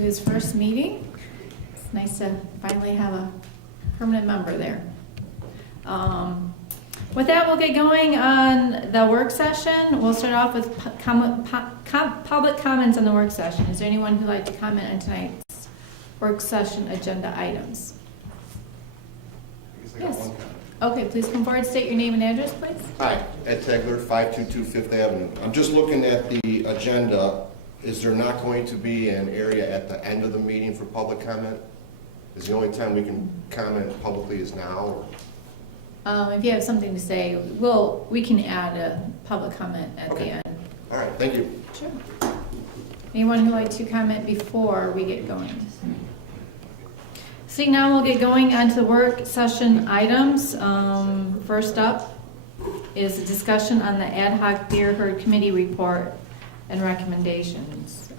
to his first meeting. It's nice to finally have a permanent member there. With that, we'll get going on the work session. We'll start off with public comments on the work session. Is there anyone who'd like to comment on tonight's work session agenda items? Yes. Okay, please come forward, state your name and address, please. Hi, Ed Tegler, 522 Fifth Avenue. I'm just looking at the agenda. Is there not going to be an area at the end of the meeting for public comment? Is the only time we can comment publicly is now? If you have something to say, we can add a public comment at the end. All right, thank you. Sure. Anyone who'd like to comment before we get going? Seeing now, we'll get going on to the work session items. First up is a discussion on the ad hoc deer herd committee report and recommendations.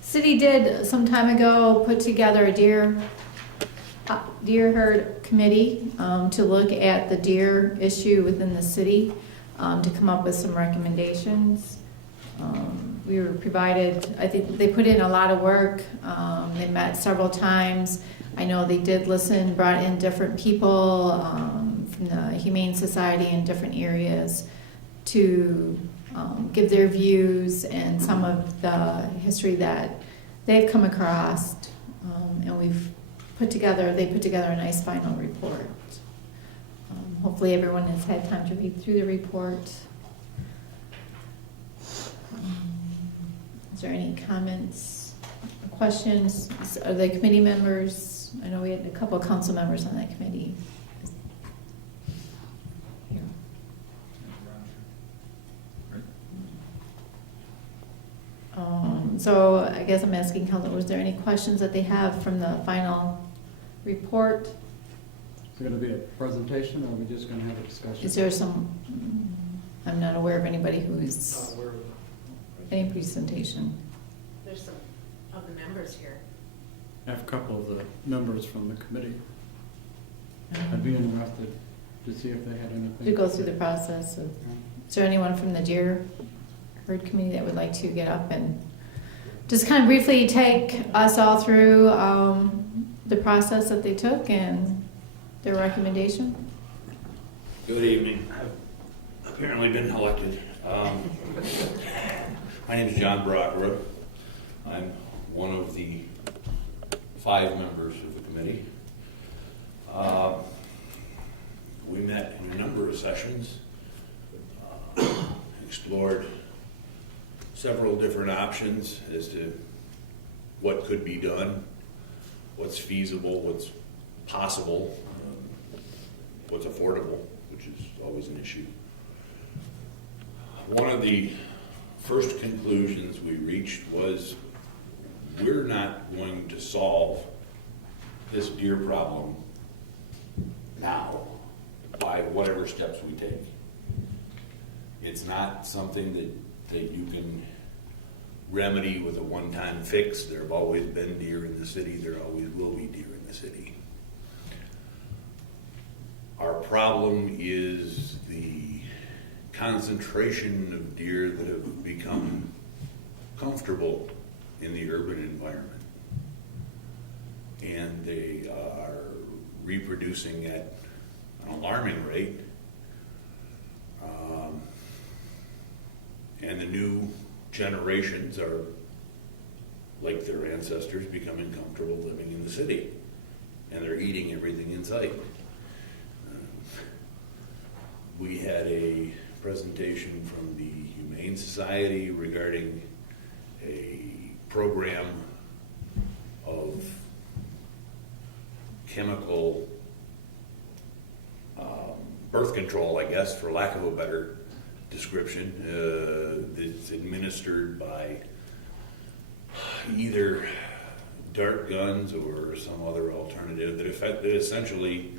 City did some time ago put together a deer herd committee to look at the deer issue within the city to come up with some recommendations. We were provided, I think they put in a lot of work. They met several times. I know they did listen, brought in different people from the Humane Society in different areas to give their views and some of the history that they've come across. And they put together a nice final report. Hopefully everyone has had time to read through the report. Is there any comments, questions? Are the committee members? I know we had a couple of council members on that committee. Here. So I guess I'm asking council, was there any questions that they have from the final report? Is it going to be a presentation, or are we just going to have a discussion? Is there I'm not aware of anybody who's, any presentation. There's some of the members here. I have a couple of the members from the committee. I'd be interested to see if they had anything. To go through the process. Is there anyone from the deer herd committee that would like to get up and just kind of briefly take us all through the process that they took and their recommendation? Good evening. I've apparently been elected. My name is John Brockroyd. I'm one of the 5 members of the committee. We met in a number of sessions, explored several different options as to what could be done, what's feasible, what's possible, what's affordable, which is always an issue. One of the first conclusions we reached was we're not going to solve this deer problem now by whatever steps we take. It's not something that you can remedy with a one-time fix. There have always been deer in the city. There always will be deer in the city. Our problem is the concentration of deer that have become comfortable in the urban environment. And they are reproducing at an alarming rate. And the new generations are, like their ancestors, becoming comfortable living in the city. And they're eating everything in sight. We had a presentation from the Humane Society regarding a program of chemical birth control, I guess, for lack of a better description, that's administered by either dart guns or some other alternative that essentially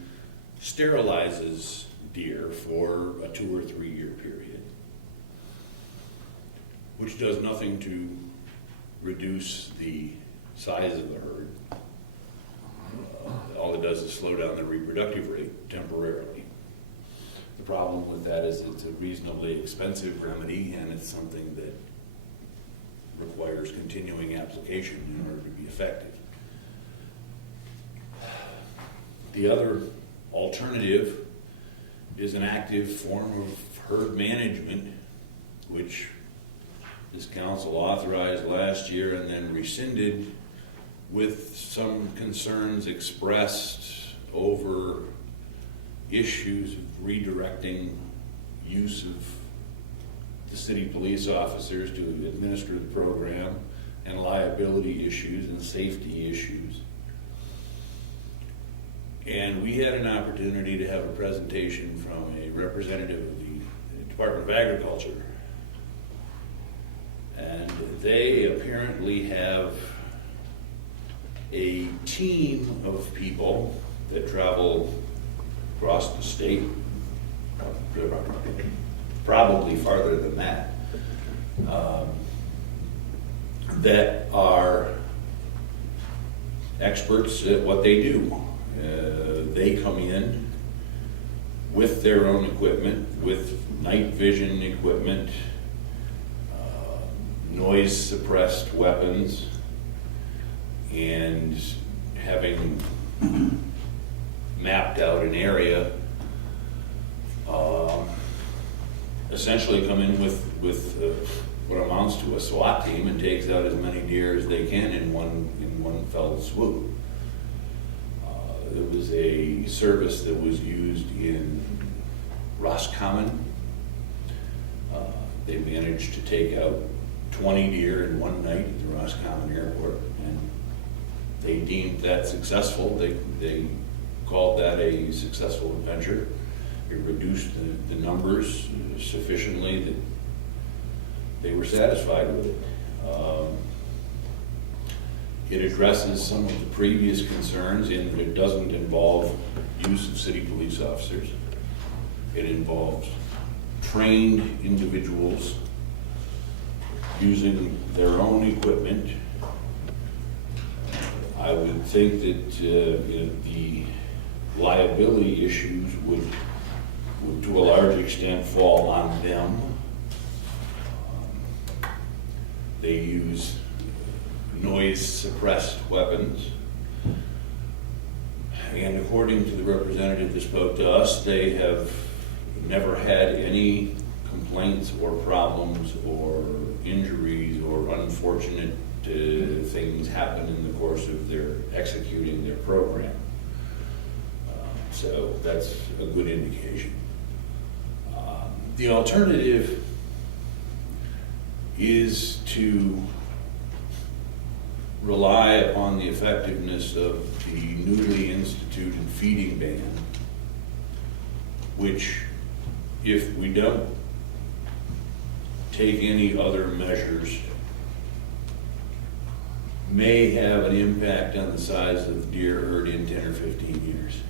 sterilizes deer for a 2 or 3 year period, which does nothing to reduce the size of the herd. All it does is slow down the reproductive rate temporarily. The problem with that is it's a reasonably expensive remedy, and it's something that requires requires continuing application in order to be effective. The other alternative is an active form of herd management, which this council authorized last year and then rescinded with some concerns expressed over issues of redirecting use of the city police officers to administer the program, and liability issues and safety issues. And we had an opportunity to have a presentation from a representative of the Department of Agriculture. And they apparently have a team of people that travel across the state, probably farther than that, that are experts at what they do. They come in with their own equipment, with night vision equipment, noise suppressed weapons, and having mapped out an area, essentially come in with what amounts to a SWAT team and takes out as many deer as they can in one fell swoop. There was a service that was used in Roscommon. They managed to take out 20 deer in one night at the Roscommon Airport, and they deemed that successful. They called that a successful adventure. It reduced the numbers sufficiently that they were satisfied with it. It addresses some of the previous concerns in that it doesn't involve use of city police officers. It involves trained individuals using their own equipment. I would think that the liability issues would to a large extent fall on them. They use noise suppressed weapons. And according to the representative that spoke to us, they have never had any complaints or problems or injuries or unfortunate things happen in the course of their executing their program. So that's a good indication. The alternative is to rely upon the effectiveness of the newly instituted feeding ban, which, if we don't take any other measures, may have an impact on the size of the deer herd in 10 or 15 years.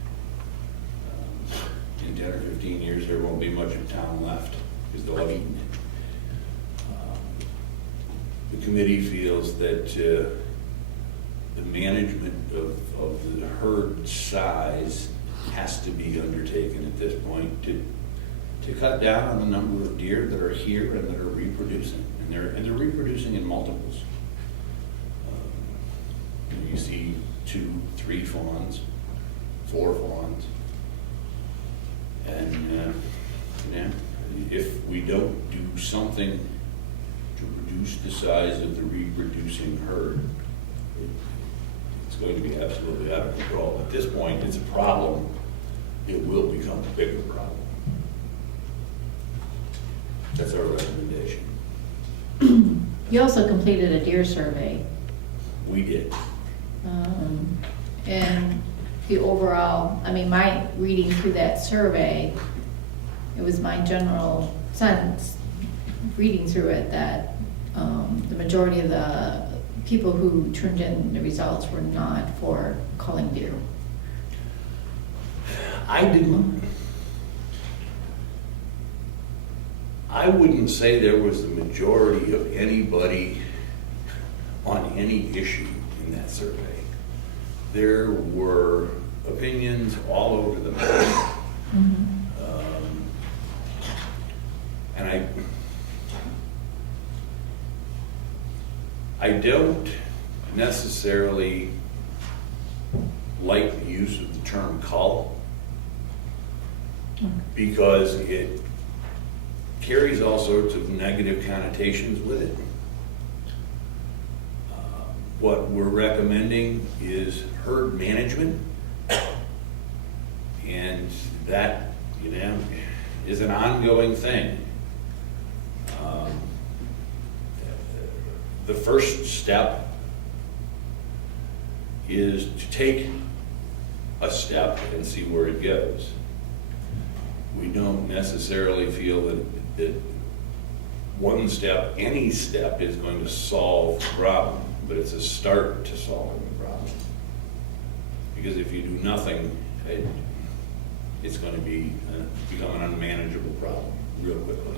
In 10 or 15 years, there won't be much of town left because they'll have eaten it. The committee feels that the management of the herd size has to be undertaken at this point to cut down on the number of deer that are here and that are reproducing, and they're reproducing in multiples. You see 2, 3 fawns, 4 fawns, and if we don't do something to reduce the size of the reproducing herd, it's going to be absolutely out of control. At this point, it's a problem. It will become a bigger problem. That's our recommendation. You also completed a deer survey, We did. and the overall, I mean, my reading through that survey, it was my general sense, reading through it, that the majority of the people who turned in the results were not for culling deer. I wouldn't say there was the majority of anybody on any issue in that survey. There were opinions all over the map. And I don't necessarily like the use of the term cull because it carries all sorts of negative connotations with it. What we're recommending is herd management, and that, you know, is an ongoing thing. The first step is to take a step and see where it goes. We don't necessarily feel that one step, any step, is going to solve the problem, but it's a start to solving the problem. Because if you do nothing, it's going to become an unmanageable problem real quickly.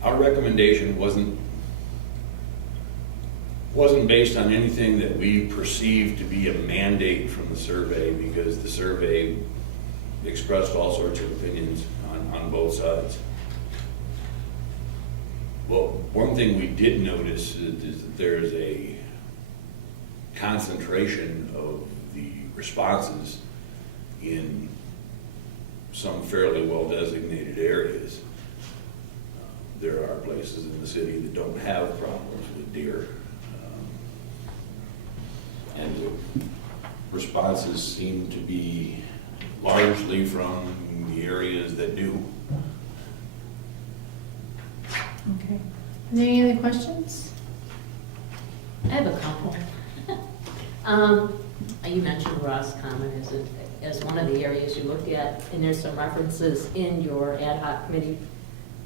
Our recommendation wasn't based on anything that we perceived to be a mandate from the survey, because the survey expressed all sorts of opinions on both sides. Well, one thing we did notice is that there is a concentration of the responses in some fairly well-designated areas. There are places in the city that don't have problems with deer. And the responses seem to be largely from the areas that do. Okay. Are there any other questions? I have a couple. You mentioned Ross Common as one of the areas you looked at, and there's some references in your ad hoc committee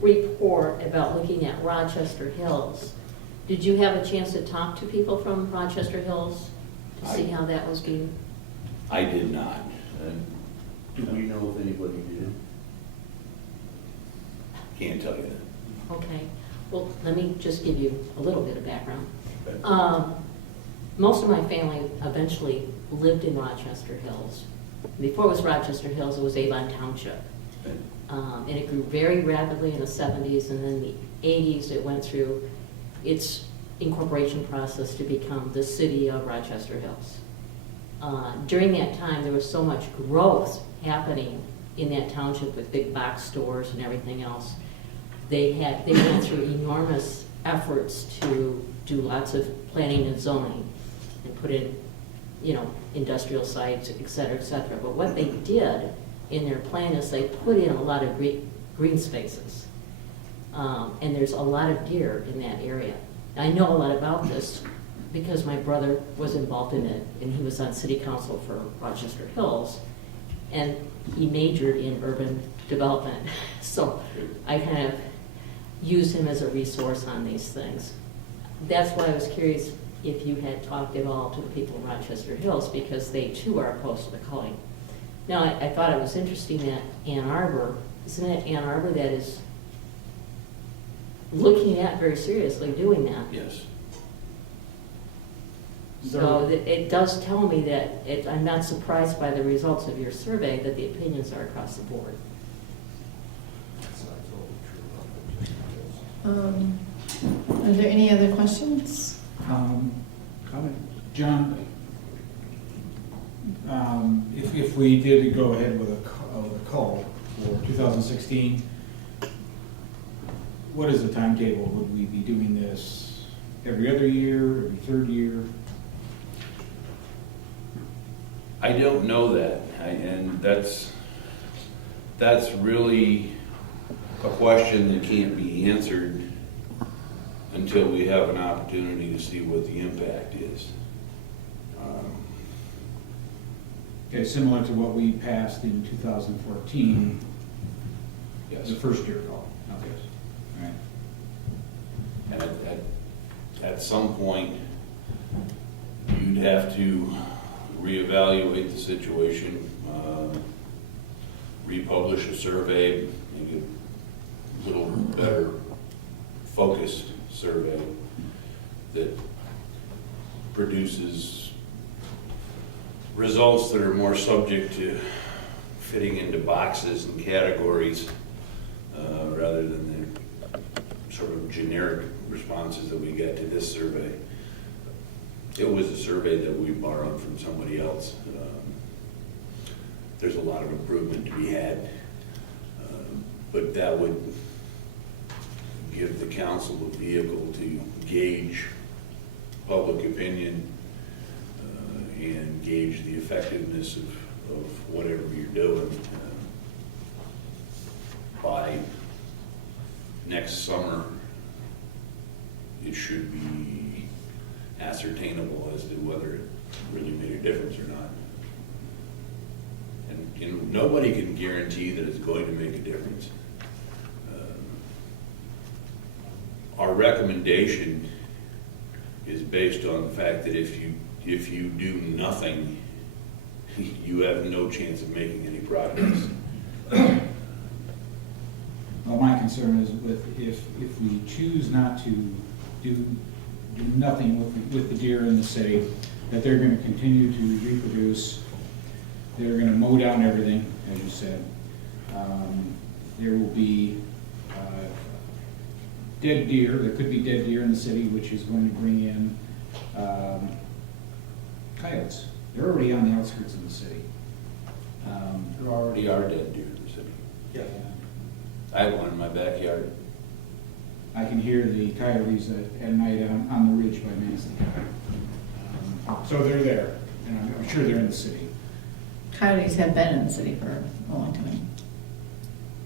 report about looking at Rochester Hills. Did you have a chance to talk to people from Rochester Hills to see how that was being? I did not. Do we know if anybody did? Can't tell you that. Okay, well, let me just give you a little bit of background. Most of my family eventually lived in Rochester Hills. Before it was Rochester Hills, it was Avon Township. And it grew very rapidly in the 70s, and then the 80s it went through its incorporation process to become the city of Rochester Hills. During that time, there was so much growth happening in that township with big box stores and everything else. They went through enormous efforts to do lots of planning and zoning and put in, industrial sites, et cetera, et cetera. But what they did in their plan is they put in a lot of green spaces. And there's a lot of deer in that area. I know a lot about this because my brother was involved in it, and he was on city council for Rochester Hills, and he majored in urban development. So I kind of use him as a resource on these things. That's why I was curious if you had talked at all to the people in Rochester Hills, because they too are opposed to the culling. Now, I thought it was interesting that Ann Arbor, isn't it Ann Arbor that is looking at very seriously doing that? Yes. So it does tell me that I'm not surprised by the results of your survey that the opinions are across the board. Are there any other questions? Comment? John, if we did go ahead with a cull for 2016, what is the timetable? Would we be doing this every other year, every third year? I don't know that, and that's really a question that can't be answered until we have an opportunity to see what the impact is. Okay, similar to what we passed in 2014, Yes. the first year call. Okay, all right. And at some point, you'd have to reevaluate the situation, republish a survey, maybe a little better focused survey that produces results that are more subject to fitting into boxes and categories rather than the generic responses that we got to this survey. It was a survey that we borrowed from somebody else. There's a lot of improvement to be had, but that would give the council a vehicle to gauge public opinion and gauge the effectiveness of whatever you're doing. By next summer, it should be ascertainable as to whether it really made a difference or not. And you know, nobody can guarantee that it's going to make a difference. Our recommendation is based on the fact that if you do nothing, you have no chance of making any progress. Well, my concern is if we choose not to do nothing with the deer in the city, that they're gonna continue to reproduce, they're gonna mow down everything, as you said. There will be dead deer, there could be dead deer in the city, which is going to bring in coyotes. They're already on the outskirts of the city. There already are dead deer in the city. Yeah. I have one in my backyard. I can hear the coyotes at night on the ridge by Manistee. So they're there, and I'm sure they're in the city. Coyotes have been in the city for a long time.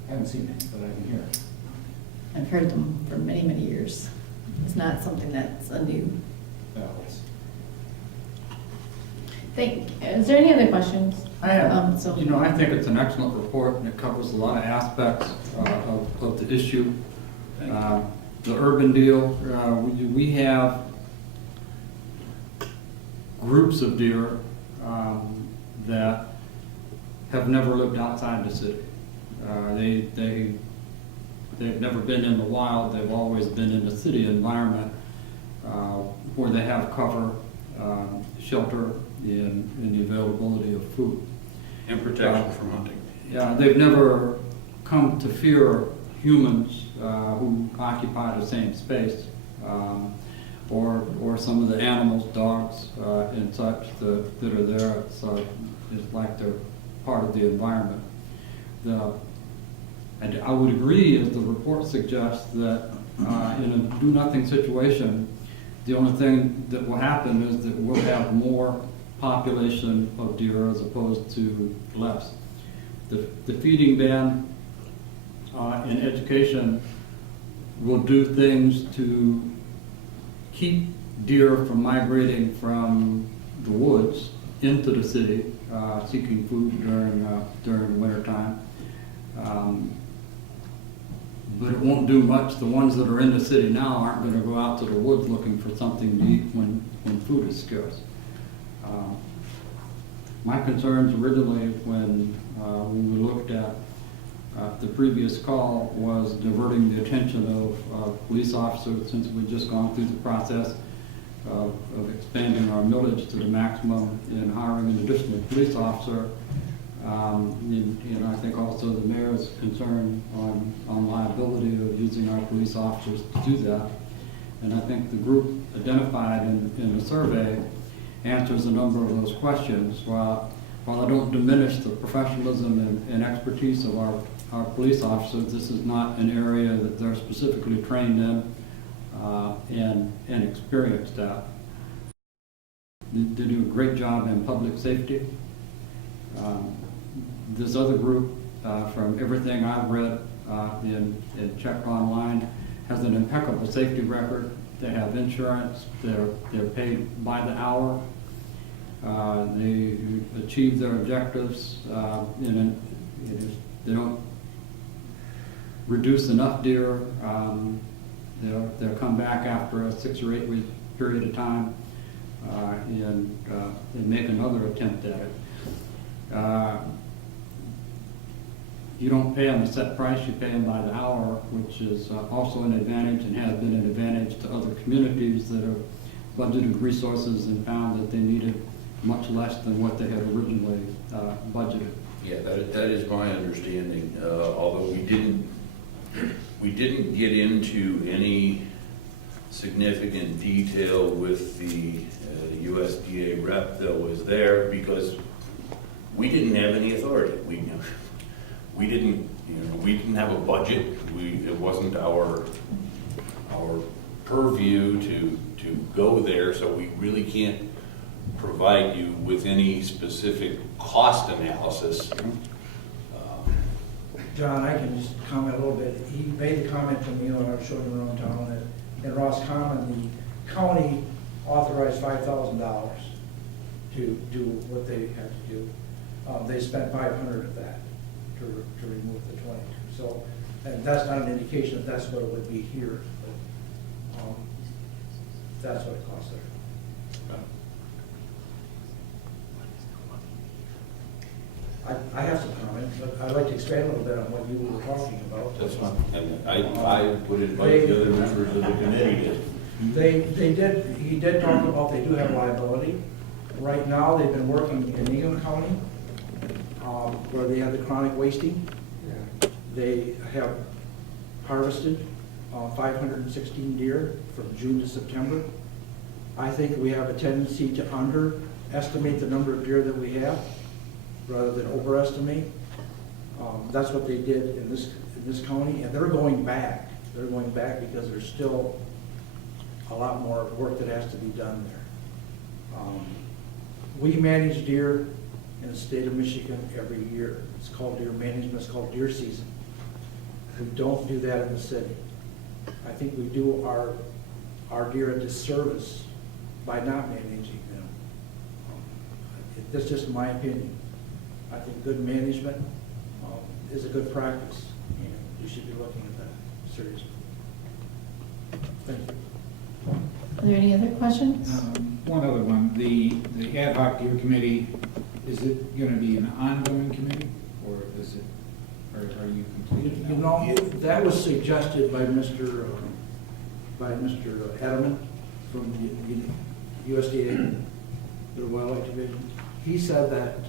I haven't seen any, but I can hear it. I've heard them for many, many years. It's not something that's a new. Is there any other questions? I have, So- you know, I think it's an excellent report, and it covers a lot of aspects of the issue. Thank you. The urban deal, we have groups of deer that have never lived outside the city. They've never been in the wild, they've always been in the city environment where they have cover, shelter, and the availability of food. And protection from hunting. Yeah, they've never come to fear humans who occupy the same space, or some of the animals, dogs and such that are there. It's like they're part of the environment. And I would agree, as the report suggests, that in a do-nothing situation, the only thing that will happen is that we'll have more population of deer as opposed to less. The feeding ban and education will do things to keep deer from migrating from the woods into the city, seeking food during winter time. But it won't do much. The ones that are in the city now aren't going to go out to the woods looking for something to eat when food is scarce. My concerns originally when we looked at the previous call was diverting the attention of police officers, since we've just gone through the process of expanding our millage to the maximum and hiring an additional police officer. And I think also the mayor's concern on liability of using our police officers to do that. And I think the group identified in the survey answers a number of those questions. While I don't diminish the professionalism and expertise of our police officers, this is not an area that they're specifically trained in and experienced at. They do a great job in public safety. This other group, from everything I've read and checked online, has an impeccable safety record. They have insurance. They're paid by the hour. They achieve their objectives. They don't reduce enough deer. They'll come back after a 6 or 8 week period of time and make another attempt at it. You don't pay them a set price, you pay them by the hour, which is also an advantage and has been an advantage to other communities that have budgeted resources and found that they needed much less than what they had originally budgeted. Yeah, that is my understanding, although we didn't We didn't get into any significant detail with the USDA rep that was there because we didn't have any authority. We didn't, we didn't have a budget. It wasn't our purview to go there, so we really can't provide you with any specific cost analysis. John, I can just comment a little bit. He made the comment to me when I was showing him around town that in Roscommon, the county authorized $5,000 to do what they had to do. They spent 500 of that to remove the 22. So, and that's not an indication that that's what it would be here, but that's what it costs there. I have some comments, but I'd like to expand a little bit on what you were talking about. That's fine. And I would invite the other members of the committee to. He did talk about they do have liability. Right now, they've been working in Needham County, where they have the chronic wasting. They have harvested 516 deer from June to September. I think we have a tendency to underestimate the number of deer that we have, rather than overestimate. That's what they did in this county, and they're going back. They're going back because there's still a lot more work that has to be done there. We manage deer in the state of Michigan every year. It's called deer management, it's called deer season. We don't do that in the city. I think we do our deer a disservice by not managing them. That's just my opinion. I think good management is a good practice, and you should be looking at that seriously. Thank you. Are there any other questions? One other one, the ad hoc deer committee, is it going to be an ongoing committee, or are you completed now? You know, that was suggested by Mr. Edelman from the USDA, the Wildlife Division. He said that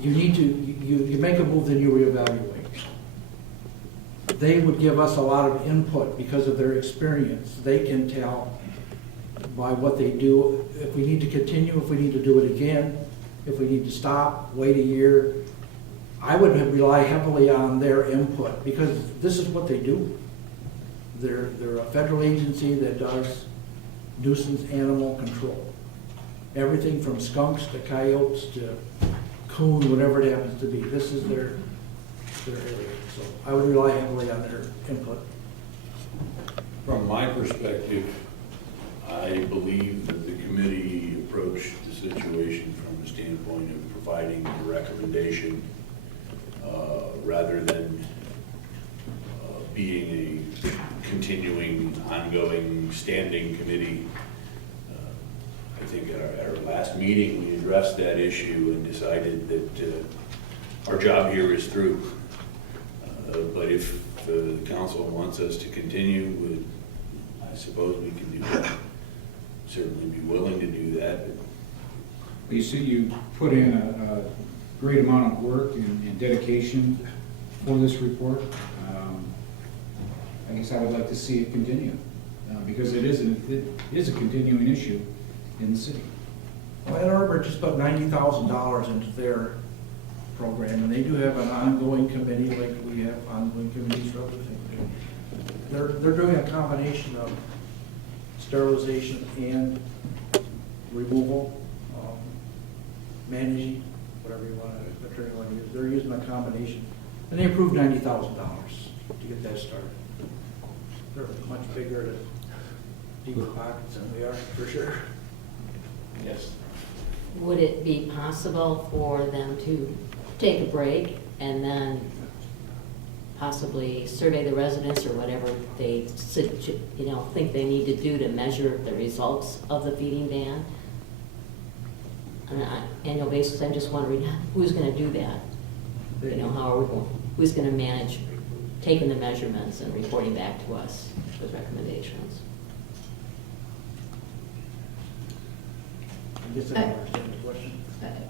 you need to, you make a move, then you reevaluate. They would give us a lot of input because of their experience. They can tell by what they do, if we need to continue, if we need to do it again, if we need to stop, wait a year. I would rely heavily on their input because this is what they do. They're a federal agency that does nuisance animal control. Everything from skunks to coyotes to coon, whatever it happens to be. This is their area. So I would rely heavily on their input. From my perspective, I believe that the committee approached the situation from the standpoint of providing a recommendation rather than being a continuing, ongoing, standing committee. I think at our last meeting, we addressed that issue and decided that our job here is through. But if the council wants us to continue, I suppose we can do that. Certainly be willing to do that. You see, you put in a great amount of work and dedication for this report. I guess I would like to see it continue because it is a continuing issue in the city. Well, Ann Arbor just put $90,000 into their program, and they do have an ongoing committee, like we have ongoing committees for other things. They're doing a combination of sterilization and removal, managing, whatever you want to use. They're using a combination, and they approved $90,000 to get that started. They're much bigger, deeper pockets than we are, for sure. Yes. Would it be possible for them to take a break and then possibly survey the residents or whatever they think they need to do to measure the results of the feeding ban on an annual basis? I'm just wondering who's going to do that. How are we going? Who's going to manage taking the measurements and reporting back to us with recommendations? I guess I don't understand the question.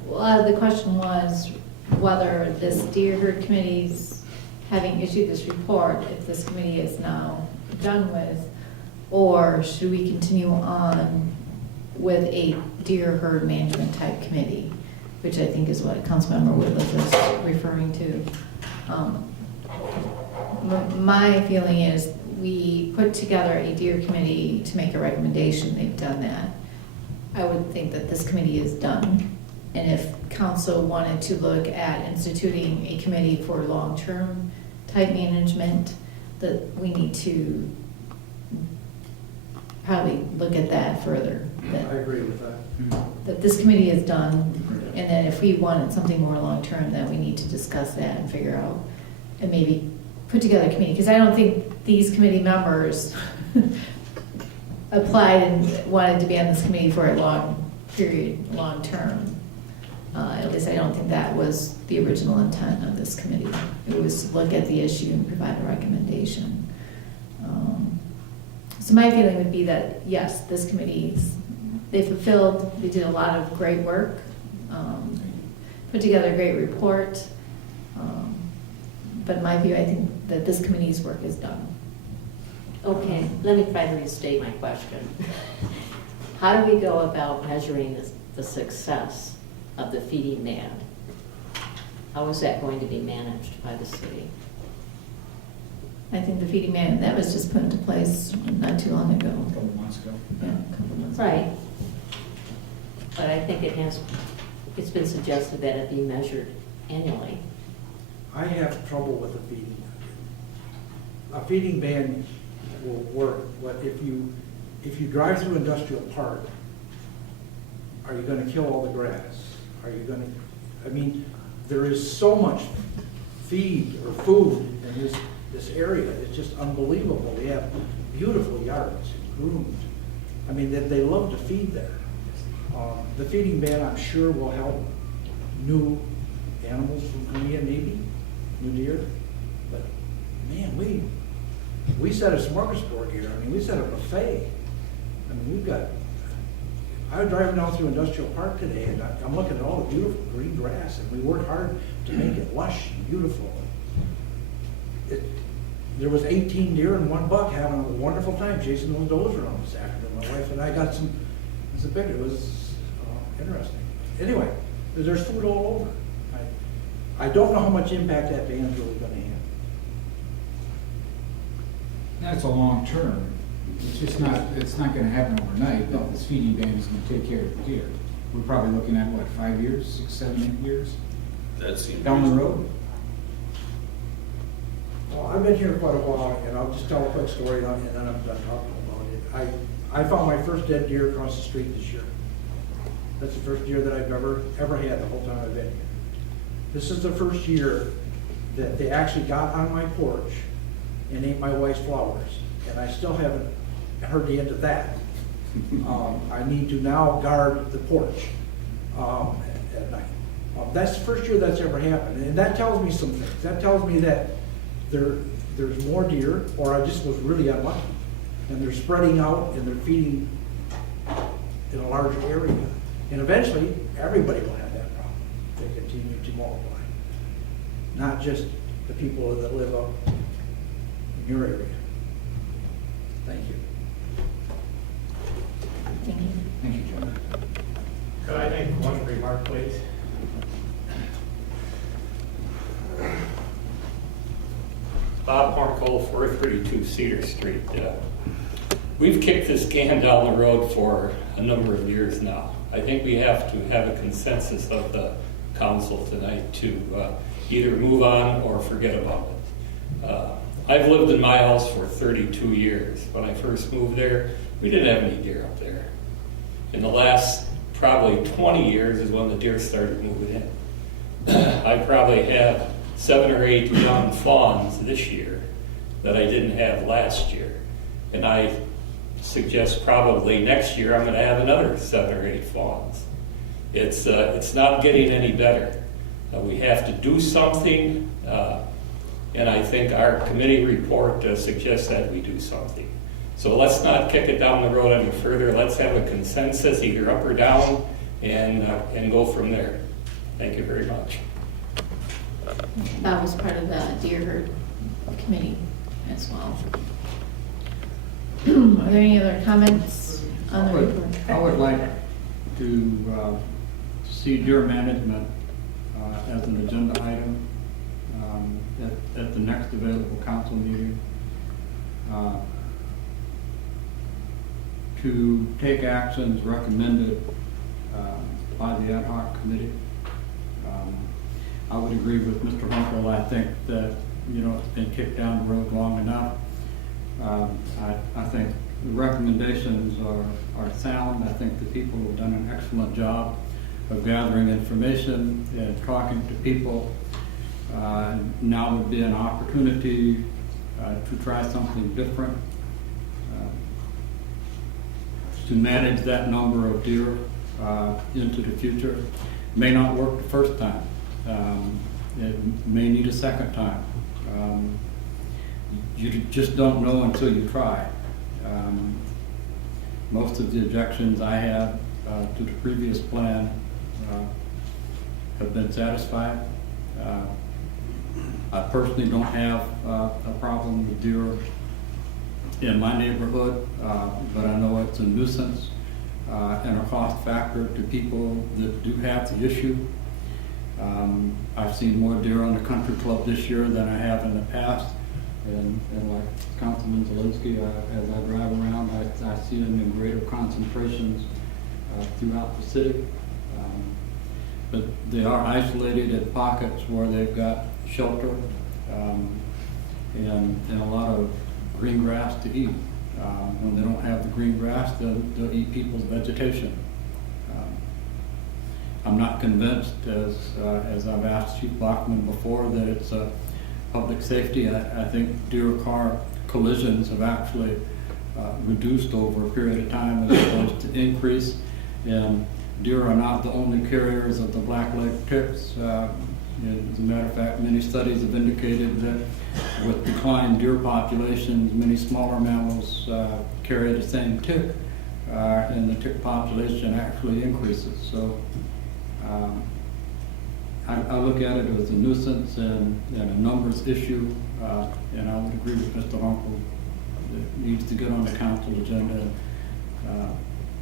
Well, the question was whether this deer herd committee's having issued this report, if this committee is now done with, or should we continue on with a deer herd management type committee, which I think is what Councilmember Whitliff is referring to. My feeling is we put together a deer committee to make a recommendation. They've done that. I would think that this committee is done. And if council wanted to look at instituting a committee for long-term type management, that we need to probably look at that further. I agree with that. That this committee is done, and then if we wanted something more long-term, then we need to discuss that and figure out, and maybe put together a committee, because I don't think these committee members applied and wanted to be on this committee for a long period, long-term. At least I don't think that was the original intent of this committee. It was to look at the issue and provide a recommendation. So my feeling would be that, yes, this committee, they did a lot of great work, put together a great report. But in my view, I think that this committee's work is done. Okay, let me try to restate my question. How do we go about measuring the success of the feeding ban? How is that going to be managed by the city? I think the feeding man, that was just put into place not too long ago. A couple months ago. Yeah, a couple months. Right. But I think it's been suggested that it be measured annually. I have trouble with a feeding. A feeding ban will work, but if you drive through Industrial Park, are you gonna kill all the grass? Are you gonna, I mean, there is so much feed or food in this area, it's just unbelievable. We have beautiful yards, groomed. I mean, they love to feed there. The feeding ban, I'm sure, will help new animals from coming in, maybe, new deer. But, man, we set a smorgasbord here. I mean, we set a buffet. I mean, we've got, I was driving down through Industrial Park today, and I'm looking at all the beautiful green grass, and we work hard to make it lush and beautiful. There was 18 deer and 1 buck having a wonderful time chasing those does around this afternoon. My wife and I got some pictures. It was interesting. Anyway, there's food all over. I don't know how much impact that ban's really going to have. That's a long term. It's not gonna happen overnight, that this feeding ban is gonna take care of the deer. We're probably looking at, what, 5 years, 6, 7, 8 years That seems. down the road? Well, I've been here quite a while, and I'll just tell a quick story, and then I'm done talking about it. I found my first dead deer across the street this year. That's the first deer that I've ever had the whole time I've been here. This is the first year that they actually got on my porch and ate my wife's flowers, and I still haven't heard the end of that. I need to now guard the porch at night. That's the first year that's ever happened, and that tells me some things. That tells me that there's more deer, or I just was really unlucky, and they're spreading out and they're feeding in a larger area. And eventually, everybody will have that problem. They continue to multiply. Not just the people that live up in your area. Thank you. Thank you. Thank you, John. Could I make one remark, please? Bob Horncold, 432 Cedar Street. We've kicked this can down the road for a number of years now. I think we have to have a consensus of the council tonight to either move on or forget about it. I've lived in my house for 32 years. When I first moved there, we didn't have any deer up there. In the last probably 20 years is when the deer started moving in. I probably have 7 or 8 young fawns this year that I didn't have last year. And I suggest probably next year I'm going to have another 7 or 8 fawns. It's not getting any better. We have to do something, and I think our committee report suggests that we do something. So let's not kick it down the road any further. Let's have a consensus, either up or down, and go from there. Thank you very much. That was part of the deer herd committee as well. Are there any other comments on the report? I would like to see deer management as an agenda item at the next available council meeting. To take actions recommended by the ad hoc committee. I would agree with Mr. Hunkle. I think that, it's been kicked down the road long enough. I think the recommendations are sound. I think the people have done an excellent job of gathering information and talking to people. Now would be an opportunity to try something different, to manage that number of deer into the future. May not work the first time. It may need a second time. You just don't know until you try. Most of the objections I had to the previous plan have been satisfied. I personally don't have a problem with deer in my neighborhood, but I know it's a nuisance and a cost factor to people that do have the issue. I've seen more deer on the country club this year than I have in the past. And like Councilman Zielinski, as I drive around, I see them in greater concentrations throughout the city. But they are isolated in pockets where they've got shelter and a lot of green grass to eat. When they don't have the green grass, they'll eat people's vegetation. I'm not convinced, as I've asked Chief Bachman before, that it's a public safety. I think deer-car collisions have actually reduced over a period of time as opposed to increase. And deer are not the only carriers of the black-legged ticks. As a matter of fact, many studies have indicated that with declined deer populations, many smaller mammals carry the same tick, and the tick population actually increases. So I look at it as a nuisance and a numbers issue, and I would agree with Mr. Hunkle that it needs to get on the council agenda.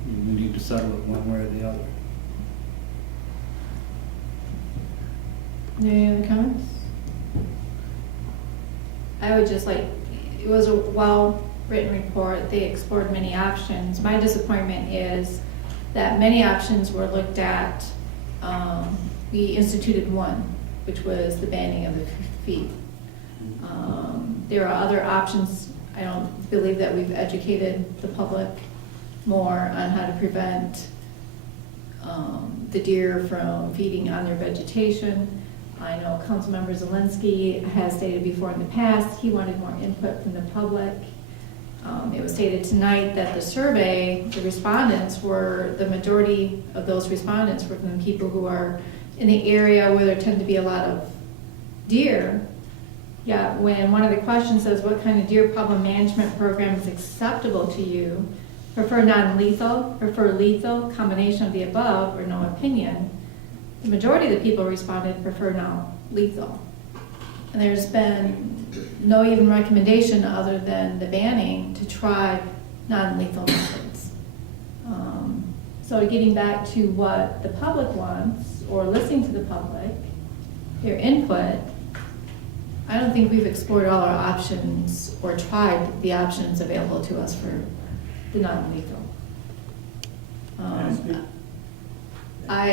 We need to settle it one way or the other. Any other comments? I would just like, it was a well-written report. They explored many options. My disappointment is that many options were looked at. We instituted one, which was the banning of the feet. There are other options. I don't believe that we've educated the public more on how to prevent the deer from feeding on their vegetation. I know Councilmember Zielinski has stated before in the past he wanted more input from the public. It was stated tonight that the survey, the respondents were, the majority of those respondents were from people who are in the area where there tend to be a lot of deer. Yeah, when one of the questions says, what kind of deer problem management program is acceptable to you? Prefer non-lethal, prefer lethal, combination of the above, or no opinion. The majority of the people responded prefer non-lethal. And there's been no even recommendation other than the banning to try non-lethal methods. So getting back to what the public wants, or listening to the public, their input, I don't think we've explored all our options or tried the options available to us for the non-lethal. I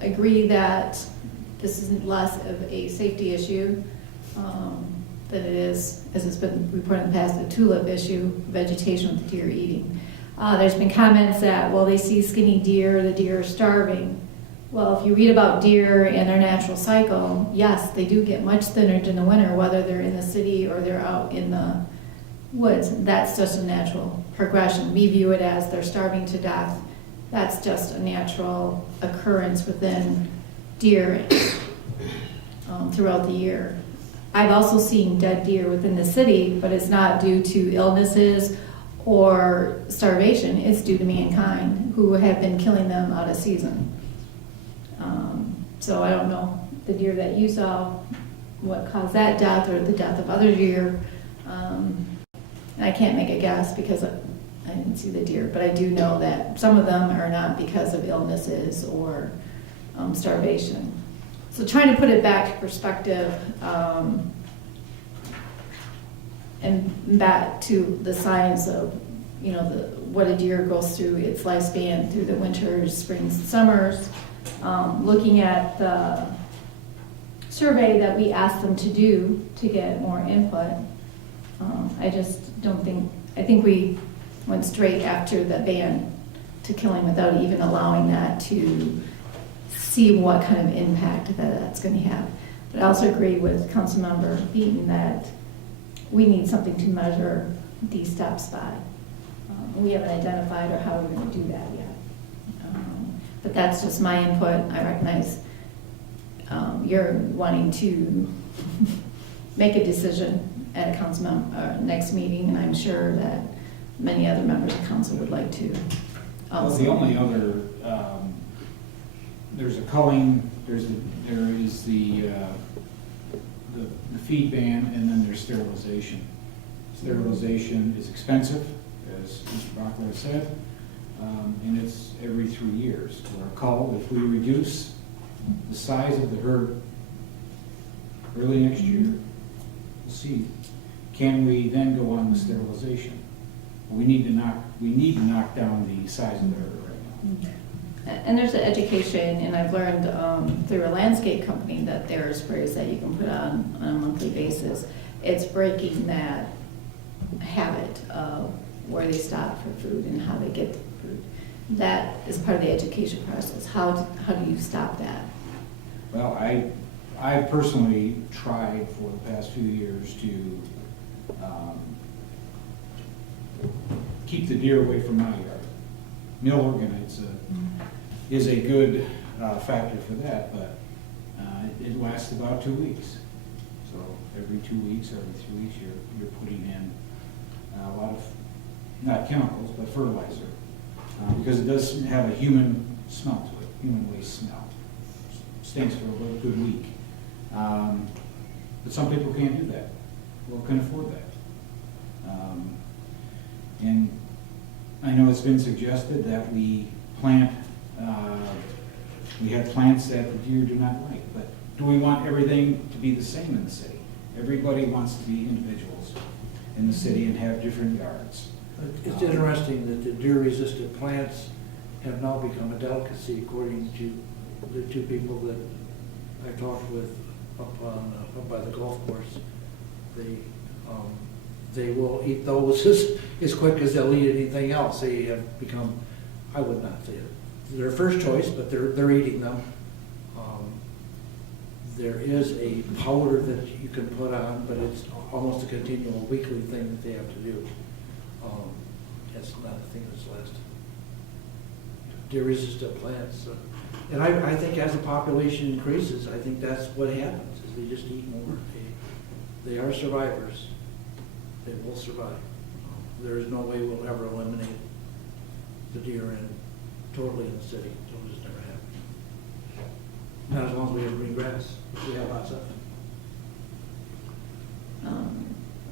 agree that this is less of a safety issue than it is, as it's been reported in the past, a tulip issue, vegetation with the deer eating. There's been comments that, well, they see skinny deer, the deer are starving. Well, if you read about deer and their natural cycle, yes, they do get much thinner in the winter, whether they're in the city or they're out in the woods. That's just a natural progression. We view it as they're starving to death. That's just a natural occurrence within deer throughout the year. I've also seen dead deer within the city, but it's not due to illnesses or starvation. It's due to mankind who have been killing them out of season. So I don't know the deer that you saw, what caused that death or the death of other deer. And I can't make a guess because I didn't see the deer, but I do know that some of them are not because of illnesses or starvation. So trying to put it back to perspective, and back to the science of, what a deer goes through its lifespan through the winters, springs, and summers. Looking at the survey that we asked them to do to get more input, I just don't think, I think we went straight after the ban to killing without even allowing that to see what kind of impact that's going to have. But I also agree with Councilmember Beaton that we need something to measure these steps by. We haven't identified or how we're going to do that yet. But that's just my input. I recognize you're wanting to make a decision at a council next meeting, and I'm sure that many other members of council would like to. Well, the only other, there's a culling, there is the feed ban, and then there's sterilization. Sterilization is expensive, as Mr. Bachler said, and it's every 3 years. Where a cull, if we reduce the size of the herd early next year, we'll see. Can we then go on with sterilization? We need to knock down the size of the herd right now. And there's an education, and I've learned through a landscape company that there are sprays that you can put on a monthly basis. It's breaking that habit of where they stop for food and how they get the food. That is part of the education process. How do you stop that? Well, I personally tried for the past few years to keep the deer away from my yard. Mill organoids is a good factor for that, but it lasts about 2 weeks. So every 2 weeks, every 3 weeks, you're putting in a lot of, not chemicals, but fertilizer, because it does have a human smell to it, human waste smell. Stinks for a good week. But some people can't do that, or can afford that. And I know it's been suggested that we plant, we have plants that the deer do not like, but do we want everything to be the same in the city? Everybody wants to be individuals in the city and have different yards. It's interesting that the deer-resistant plants have now become a delicacy, according to the two people that I talked with up by the golf course. They will eat those as quick as they'll eat anything else. They have become, I would not say it, their first choice, but they're eating them. There is a powder that you can put on, but it's almost a continual weekly thing that they have to do. It's not a thing that's lasted. Deer-resistant plants. And I think as the population increases, I think that's what happens, is they just eat more. They are survivors. They will survive. There is no way we'll ever eliminate the deer totally in the city. It'll just never happen. Not as long as we have green grass. We have lots of them.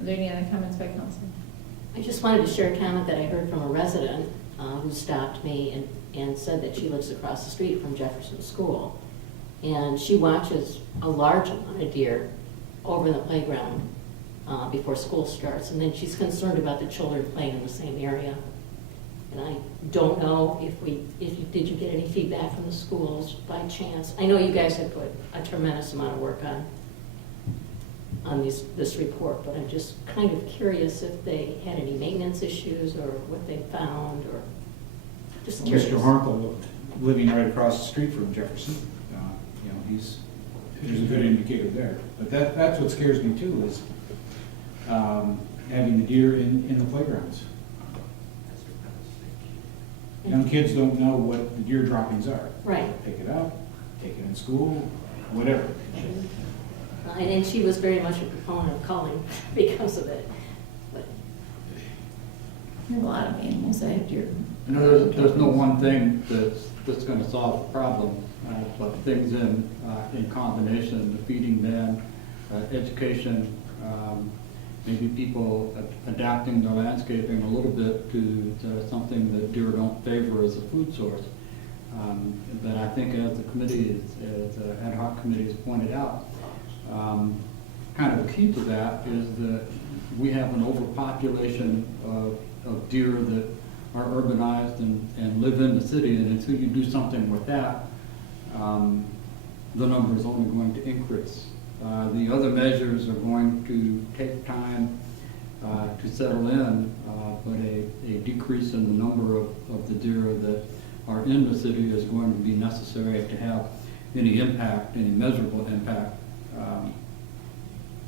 Are there any other comments by council? I just wanted to share a comment that I heard from a resident who stopped me and said that she lives across the street from Jefferson School. And she watches a large amount of deer over the playground before school starts. And then she's concerned about the children playing in the same area. And I don't know did you get any feedback from the schools by chance? I know you guys have put a tremendous amount of work on this report, but I'm just kind of curious if they had any maintenance issues or what they found, or just curious. Mr. Harkle, living right across the street from Jefferson, there's a good indicator there. But that's what scares me too, is having the deer in the playgrounds. Young kids don't know what the deer droppings are. Right. Pick it up, take it in school, whatever. And she was very much a proponent of culling because of it. But We have a lot of animals that have deer. You know, there's no one thing that's gonna solve the problem, but things in combination, the feeding ban, education, maybe people adapting their landscaping a little bit to something that deer don't favor as a food source. But I think as the committee, as the ad hoc committee has pointed out, kind of the key to that is that we have an overpopulation of deer that are urbanized and live in the city, and until you do something with that, the number is only going to increase. The other measures are going to take time to settle in, but a decrease in the number of the deer that are in the city is going to be necessary to have any impact, any measurable impact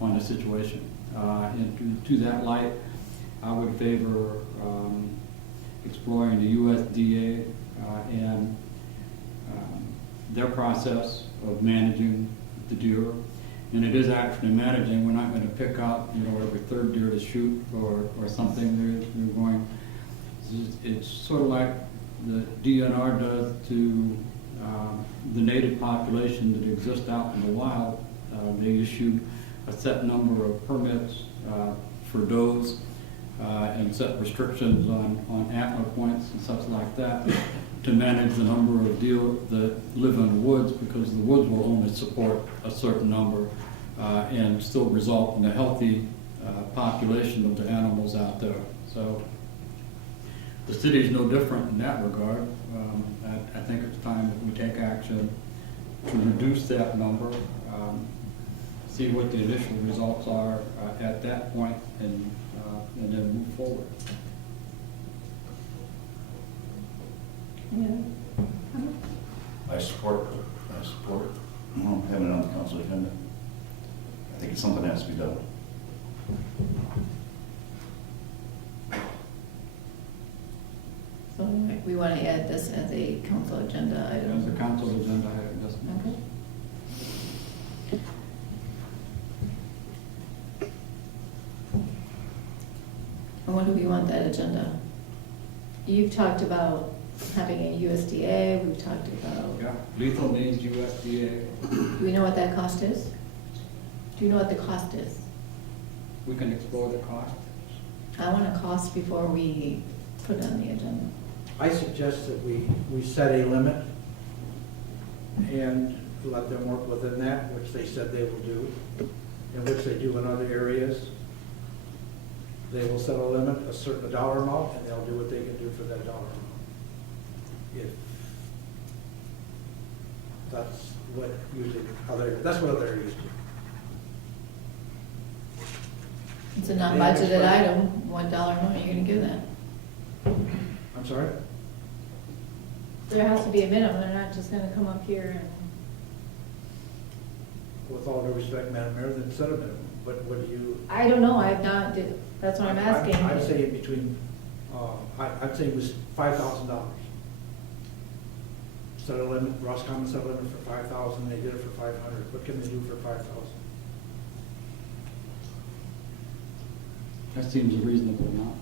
on the situation. And to that light, I would favor exploring the USDA and their process of managing the deer. And it is actually managing. We're not going to pick out, every third deer to shoot or something. They're going. It's sort of like the DNR does to the native population that exists out in the wild. They issue a set number of permits for does and set restrictions on antler points and such like that to manage the number of deer that live in the woods, because the woods will only support a certain number and still result in a healthy population of the animals out there. So the city is no different in that regard. I think it's time that we take action to reduce that number, see what the initial results are at that point, and then move forward. Yeah. I support having it on the council agenda. I think it's something that has to be done. So we want to add this as a council agenda As item. a council agenda item, yes, ma'am. Okay. And when do we want that agenda? You've talked about having a USDA, we've talked about, Yeah, lethal means USDA. do we know what that cost is? Do you know what the cost is? We can explore the cost. I want a cost before we put it on the agenda. I suggest that we set a limit and let them work within that, which they said they will do, and which they do in other areas. They will set a limit, a certain dollar amount, and they'll do what they can do for that dollar amount. If that's what usually, that's what other areas do. It's a non-budgeted item, $1 more, you're gonna give that. I'm sorry? There has to be a minimum, they're not just gonna come up here and. With all due respect, Madam Mayor, then set a minimum, but what do you? I don't know, I've not, that's what I'm asking. I'd say in between, I'd say it was $5,000. Set a limit, Roscommon set a limit for 5,000, they did it for 500. What can they do for 5,000? That seems a reasonable amount.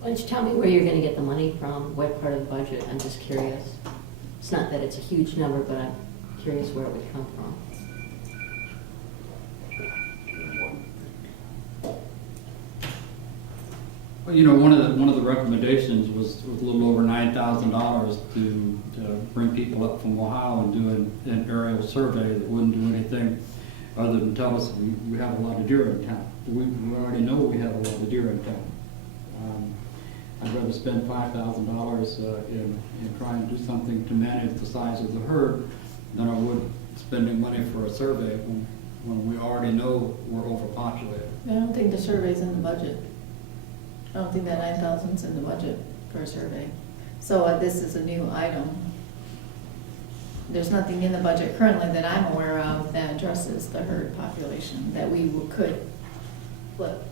Why don't you tell me where you're gonna get the money from, what part of the budget? I'm just curious. It's not that it's a huge number, but I'm curious where it would come from. Well, one of the recommendations was a little over $9,000 to bring people up from Ohio and do an aerial survey that wouldn't do anything other than tell us we have a lot of deer in town. We already know we have a lot of deer in town. I'd rather spend $5,000 in trying to do something to manage the size of the herd than I would spending money for a survey when we already know we're overpopulated. I don't think the survey's in the budget. I don't think that 9,000's in the budget for a survey. So this is a new item. There's nothing in the budget currently that I'm aware of that addresses the herd population that we could flip.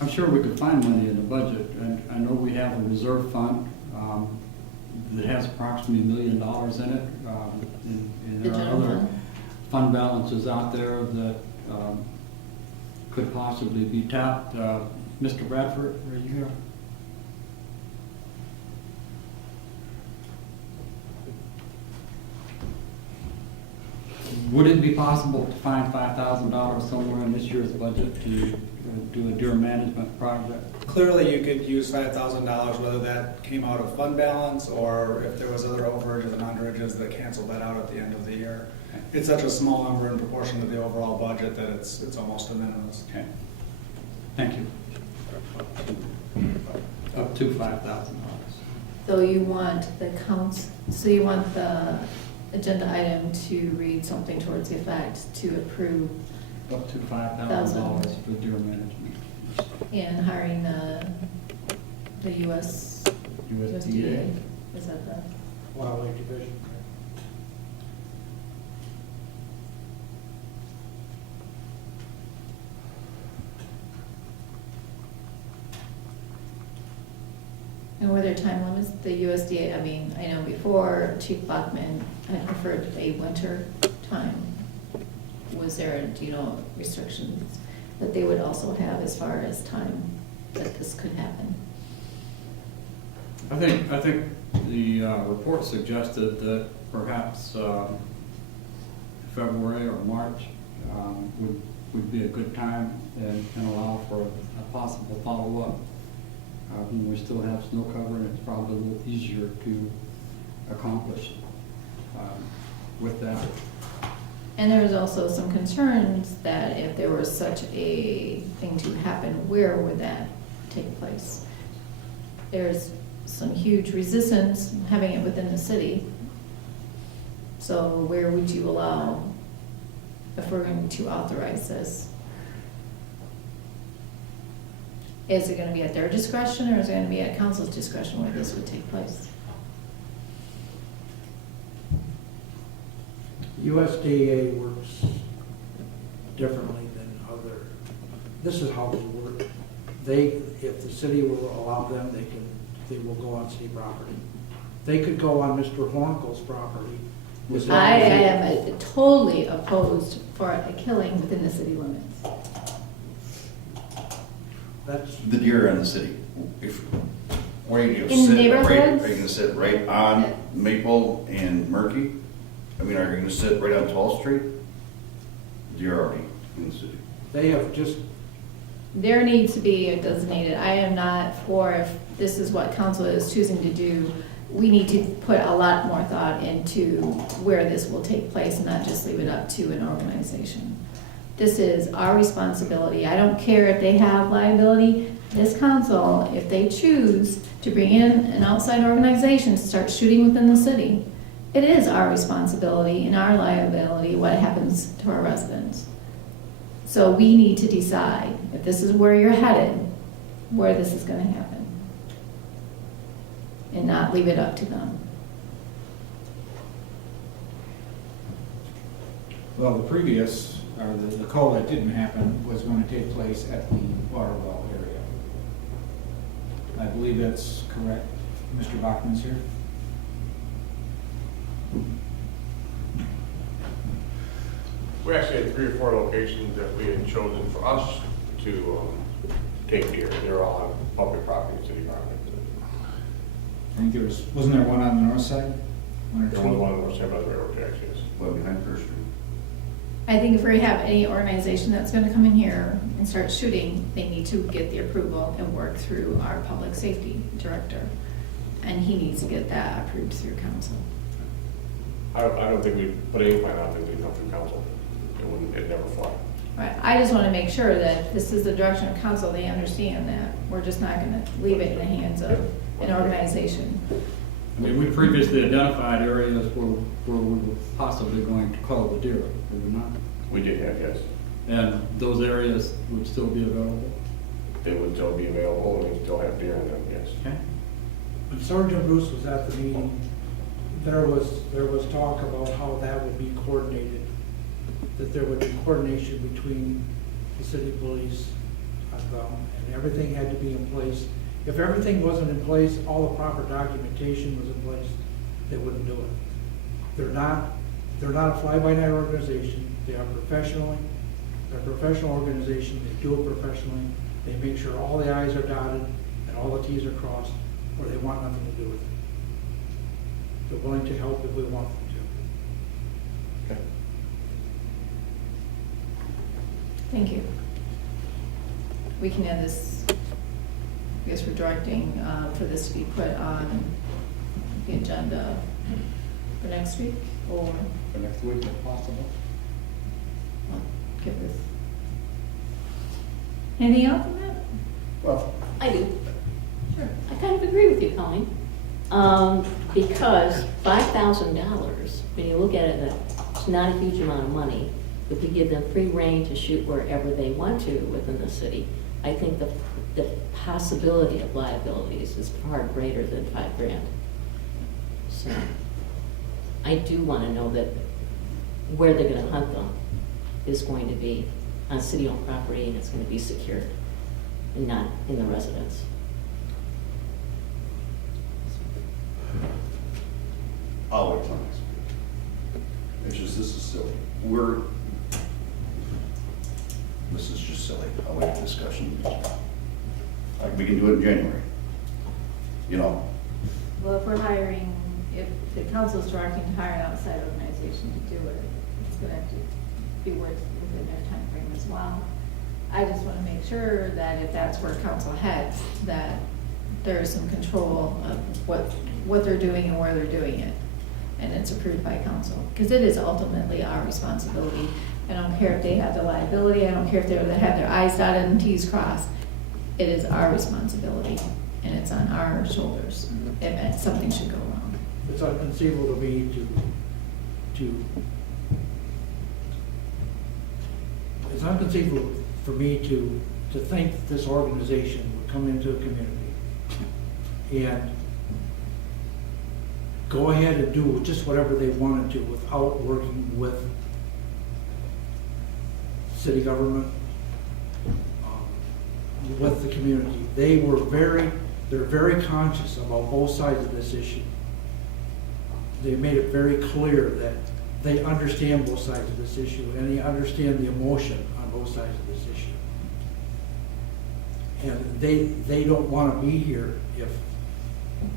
I'm sure we could find money in the budget, and I know we have a reserve fund that has approximately $1 million in it. And The there are general other fund? fund balances out there that could possibly be tapped. Mr. Bradford, are you here? Would it be possible to find $5,000 somewhere in this year's budget to do a deer management project? Clearly, you could use $5,000, whether that came out of fund balance or if there was other overages and underages that canceled that out at the end of the year. It's such a small number in proportion to the overall budget that it's almost de minimis. Okay. Thank you. Up to $5,000. So you want you want the agenda item to read something towards the effect to approve Up to $5,000 for deer management. in hiring the USDA. USDA. Is that the? Wildlife Division. And were there time limits? The USDA, I mean, I know before Chief Bachman had preferred a winter time. Was there, do you know, restrictions that they would also have as far as time that this could happen? I think the report suggested that perhaps February or March would be a good time and allow for a possible follow-up. When we still have snow cover, and it's probably a little easier to accomplish with that. And there was also some concerns that if there was such a thing to happen, where would that take place? There's some huge resistance having it within the city. So where would you allow, if we're going to authorize this? Is it gonna be at their discretion, or is it gonna be at council's discretion where this would take place? USDA works differently than other, this is how they work. If the city will allow them, they will go on city property. They could go on Mr. Hornkel's property. as long I as they- am totally opposed for a killing within the city limits. That's, The deer in the city, if, where are you gonna In sit? neighborhoods? Are you gonna sit right on Maple and Murky? I mean, are you gonna sit right on Tall Street? Deer already in the city. they have just, There needs to be a designated, I am not for, if this is what council is choosing to do, we need to put a lot more thought into where this will take place and not just leave it up to an organization. This is our responsibility. I don't care if they have liability. This council, if they choose to bring in an outside organization to start shooting within the city, it is our responsibility and our liability what happens to our residents. So we need to decide if this is where you're headed, where this is gonna happen. And not leave it up to them. Well, the previous, or the call that didn't happen was going to take place at the water well area. I believe that's correct. Mr. Bachman's here. We actually had 3 or 4 locations that we had chosen for us to take deer. They're all on public property, city property. I think wasn't there one on the north side? One or The only two? one that was saved by the railroad tracks, yes. Well, behind First Street. I think if we have any organization that's gonna come in here and start shooting, they need to get the approval and work through our public safety director. And he needs to get that approved through council. I don't think we put any plan out that we come through council. It'd never fly. Right, I just wanna make sure that this is the direction of council, they understand that. We're just not gonna leave it in the hands of an organization. I mean, we previously identified areas where we were possibly going to cull the deer, were we not? We did have, yes. And those areas would still be available? They would still be available and we still have deer in them, yes. Okay. when Sergeant Bruce was at the meeting, there was talk about how that would be coordinated, that there would be coordination between the city police and everything had to be in place. If everything wasn't in place, all the proper documentation was in place, they wouldn't do it. They're not a fly-by-night organization. They are professionally They're a professional organization, they do it professionally, they make sure all the i's are dotted and all the t's are crossed, or they want nothing to do with it. They're willing to help if we want them to. Okay. Thank you. We can add this, I guess we're directing for this to be put on the agenda for next week, or For next week if possible. I'll give this. Anything else on that? Well, I do. Sure. I kind of agree with you, Colleen. Because $5,000, when you look at it, it's not a huge amount of money. If we give them free reign to shoot wherever they want to within the city, I think the possibility of liabilities is far greater than $5,000. So I do want to know that where they're going to hunt them is going to be on city-owned property, and it's going to be secure and not in the residence. I'll wait till next week. It's just, this is silly. This is just silly. I'll wait for discussion. Like, we can do it in January. You know, Well, if we're hiring, if the council's directing to hire an outside organization to do it, it's gonna have to be within their timeframe as well. I just wanna make sure that if that's where council heads, that there is some control of what they're doing and where they're doing it. And it's approved by council, because it is ultimately our responsibility. I don't care if they have the liability, I don't care if they have their I's dotted and T's crossed. It is our responsibility, and it's on our shoulders if something should go wrong. It's inconceivable to me it's inconceivable for me to think that this organization would come into a community and go ahead and do just whatever they wanted to without working with city government, with the community. They're very conscious about both sides of this issue. They made it very clear that they understand both sides of this issue, and they understand the emotion on both sides of this issue. And they don't want to be here if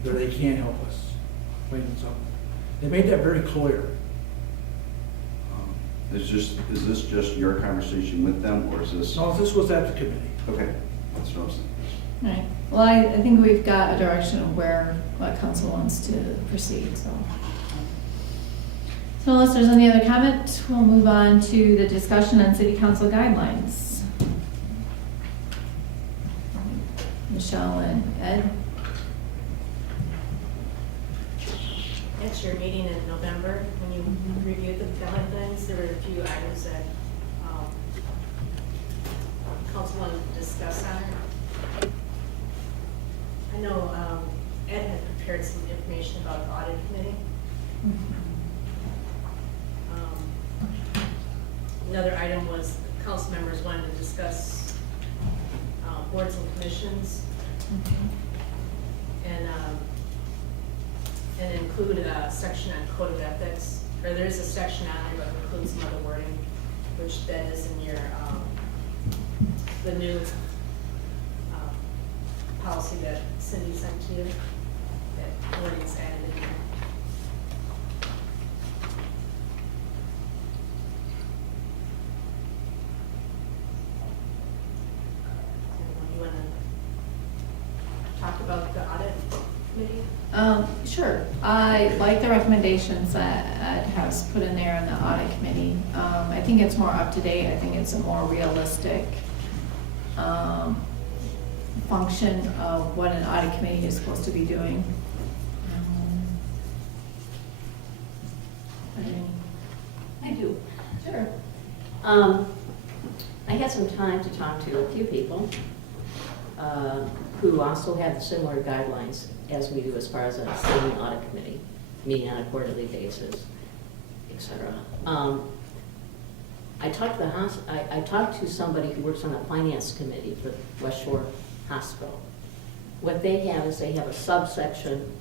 they can't help us. Plain and simple. They made that very clear. is this just your conversation with them, or is this? No, this was at the committee. Okay, that's what I'm saying. All right, well, I think we've got a direction of what council wants to proceed, so. So unless there's any other comment, we'll move on to the discussion on city council guidelines. Michelle and Ed? At your meeting in November, when you reviewed the guidelines, there were a few items that council wanted to discuss on it. I know Ed had prepared some information about the audit committee. Another item was council members wanted to discuss boards and commissions and include a section on code of ethics, or there is a section on there, but includes some other wording, which then is in your, the new policy that Cindy sent to you, that wording's added in there. You want to talk about the audit committee? Sure. I like the recommendations that Ed has put in there in the audit committee. I think it's more up to date. I think it's a more realistic function of what an audit committee is supposed to be doing. I do. Sure. I had some time to talk to a few people who also have similar guidelines as we do as far as a standing audit committee, meeting on a quarterly basis, et cetera. I talked to somebody who works on the finance committee for West Shore Hospital. What they have is they have a subsection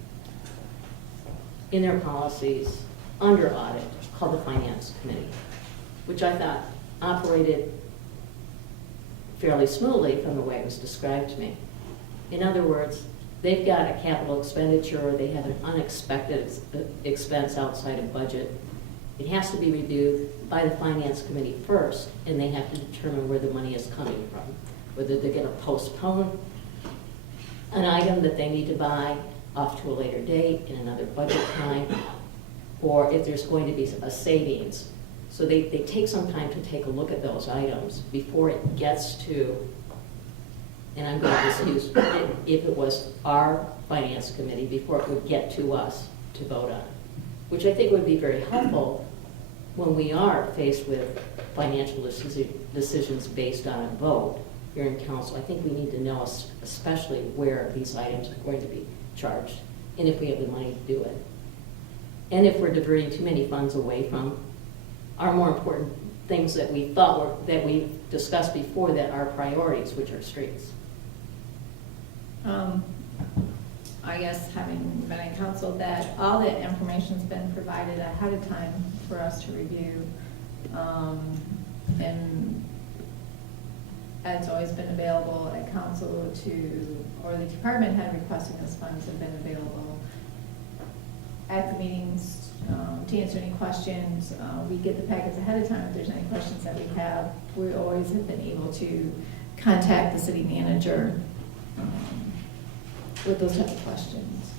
in their policies under audit called the finance committee, which I thought operated fairly smoothly from the way it was described to me. In other words, they've got a capital expenditure, or they have an unexpected expense outside of budget. It has to be reviewed by the finance committee first, and they have to determine where the money is coming from. Whether they're gonna postpone an item that they need to buy off to a later date in another budget time, or if there's going to be a savings. So they take some time to take a look at those items before it gets to, and I'm going to just use, if it was our finance committee, before it would get to us to vote on, which I think would be very helpful when we are faced with financial decisions based on a vote here in council. I think we need to know especially where these items are going to be charged, and if we have the money to do it. And if we're diverting too many funds away from our more important things that we thought that we discussed before that are priorities, which are streets. I guess having been in council, that all that information's been provided ahead of time for us to review. And it's always been available at council or the department head requesting those funds have been available at the meetings to answer any questions. We get the packets ahead of time if there's any questions that we have. We always have been able to contact the city manager with those type of questions.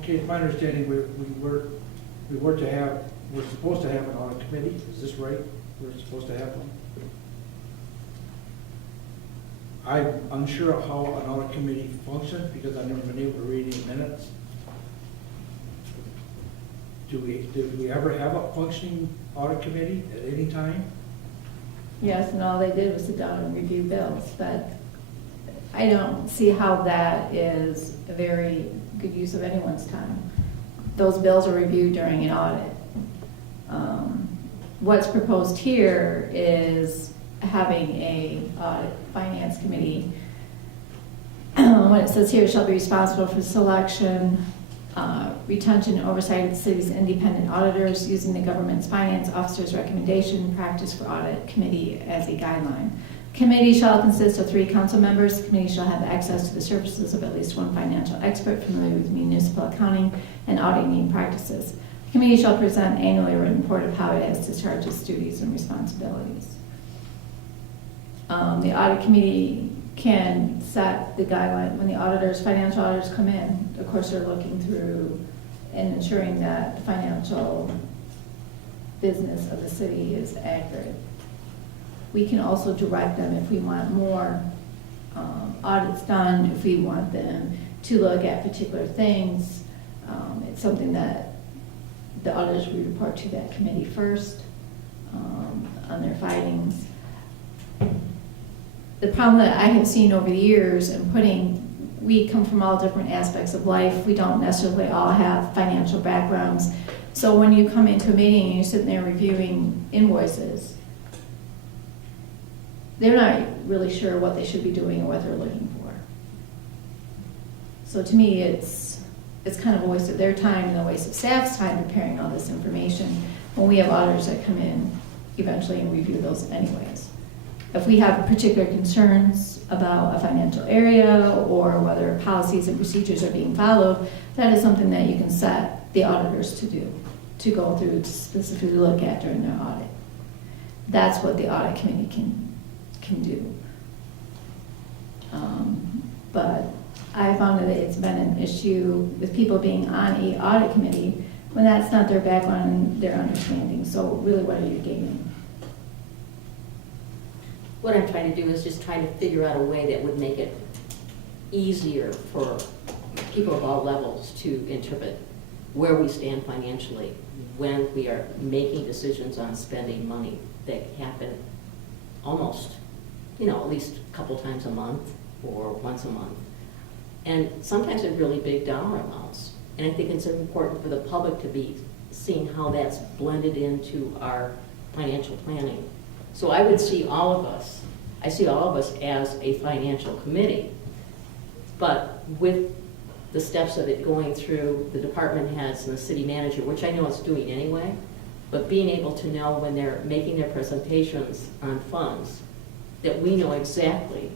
Okay, it's my understanding, we're supposed to have an audit committee, is this right? We're supposed to have one? I'm unsure of how an audit committee functions because I've never been able to read any minutes. Do we ever have a functioning audit committee at any time? Yes, and all they did was sit down and review bills, but I don't see how that is a very good use of anyone's time. Those bills are reviewed during an audit. What's proposed here is having a finance committee. What it says here, shall be responsible for selection, retention, and oversight of the city's independent auditors using the government's finance officer's recommendation practice for audit committee as a guideline. Committee shall consist of 3 council members. The committee shall have access to the services of at least 1 financial expert familiar with municipal accounting and auditing practices. The committee shall present annually a written report of how it has discharged its duties and responsibilities. The audit committee can set the guideline when the financial auditors come in. Of course, they're looking through and ensuring that the financial business of the city is accurate. We can also direct them if we want more audits done, if we want them to look at particular things. It's something that the auditors will report to that committee first on their findings. The problem that I have seen over the years in we come from all different aspects of life. We don't necessarily all have financial backgrounds. So when you come into a meeting and you're sitting there reviewing invoices, they're not really sure what they should be doing or what they're looking for. So to me, it's kind of a waste of their time and a waste of staff's time preparing all this information when we have auditors that come in eventually and review those anyways. If we have particular concerns about a financial area or whether policies and procedures are being followed, that is something that you can set the auditors to do, to go through, to specifically look at during their audit. That's what the audit committee can do. But I found that it's been an issue with people being on an audit committee when that's not their background and their understanding. So really, what are you gaining? What I'm trying to do is just try to figure out a way that would make it easier for people of all levels to interpret where we stand financially when we are making decisions on spending money that happen almost, at least a couple times a month or once a month. And sometimes they're really big dollar amounts. And I think it's important for the public to be seeing how that's blended into our financial planning. So I would see all of us as a financial committee, but with the steps of it going through the department heads and the city manager, which I know it's doing anyway, but being able to know when they're making their presentations on funds, that we know exactly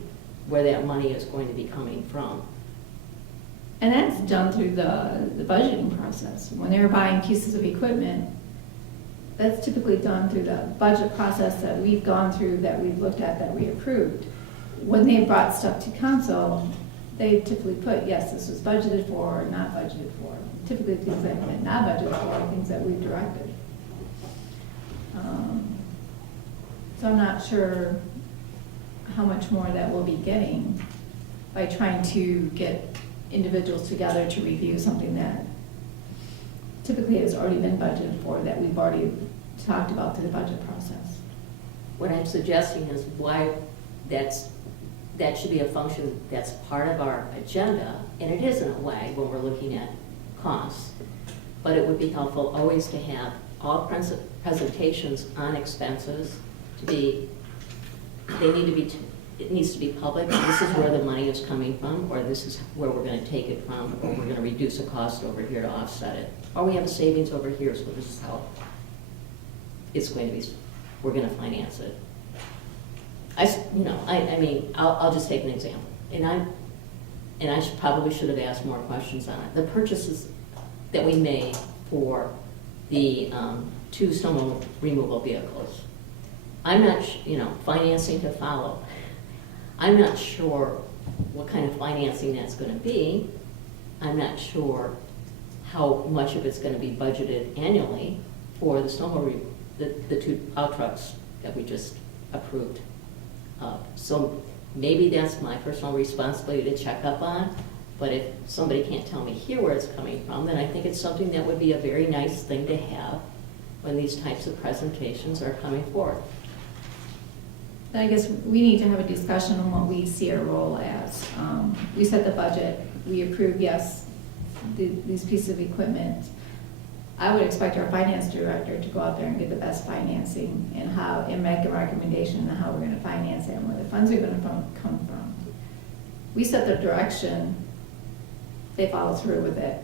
where that money is going to be coming from. And that's done through the budgeting process. When they're buying pieces of equipment, that's typically done through the budget process that we've gone through, that we've looked at, that we approved. When they brought stuff to council, they typically put, yes, this was budgeted for or not budgeted for. Typically things that have been not budgeted for are things that we've directed. So I'm not sure how much more that we'll be getting by trying to get individuals together to review something that typically has already been budgeted for, that we've already talked about through the budget process. What I'm suggesting is why that should be a function that's part of our agenda, and it is in a way when we're looking at costs. But it would be helpful always to have all presentations on expenses to be, it needs to be public. This is where the money is coming from, or this is where we're going to take it from, or we're going to reduce a cost over here to offset it. Or we have a savings over here, so this is how it's going to be, we're going to finance it. I mean, I'll just take an example. And I probably should have asked more questions on it. The purchases that we made for the 2 snow removal vehicles, I'm not, financing to follow. I'm not sure what kind of financing that's going to be. I'm not sure how much of it's going to be budgeted annually for the 2 plow trucks that we just approved. So maybe that's my personal responsibility to check up on, but if somebody can't tell me here where it's coming from, then I think it's something that would be a very nice thing to have when these types of presentations are coming forth. I guess we need to have a discussion on what we see our role as. We set the budget, we approve, yes, these pieces of equipment. I would expect our finance director to go out there and get the best financing and make a recommendation on how we're going to finance it and where the funds are going to come from. We set the direction, they follow through with it.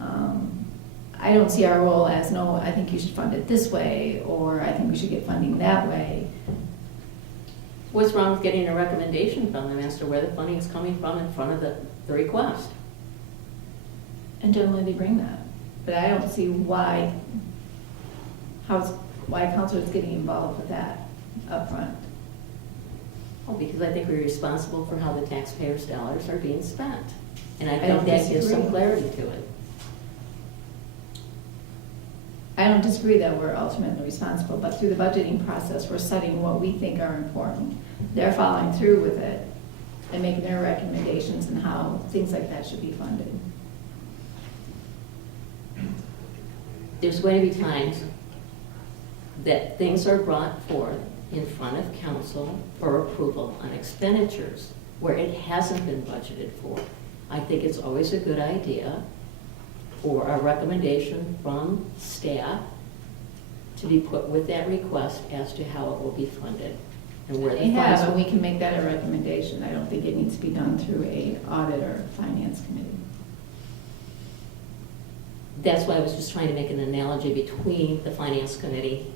I don't see our role as, no, I think you should fund it this way, or I think we should get funding that way. What's wrong with getting a recommendation from them as to where the funding is coming from in front of the request? And generally they bring that. But I don't see why council is getting involved with that up front. Oh, because I think we're responsible for how the taxpayers' dollars are being spent. And I don't think that gives some disagree. clarity to it. I don't disagree that we're ultimately responsible, but through the budgeting process, we're setting what we think are important. They're following through with it and making their recommendations on how things like that should be funded. There's going to be times that things are brought forth in front of council for approval on expenditures where it hasn't been budgeted for. I think it's always a good idea for a recommendation from staff to be put with that request as to how it will be funded and where the They funds have, will and we can make that a recommendation. I don't think it needs to be done through a audit or finance committee. That's why I was just trying to make an analogy between the finance committee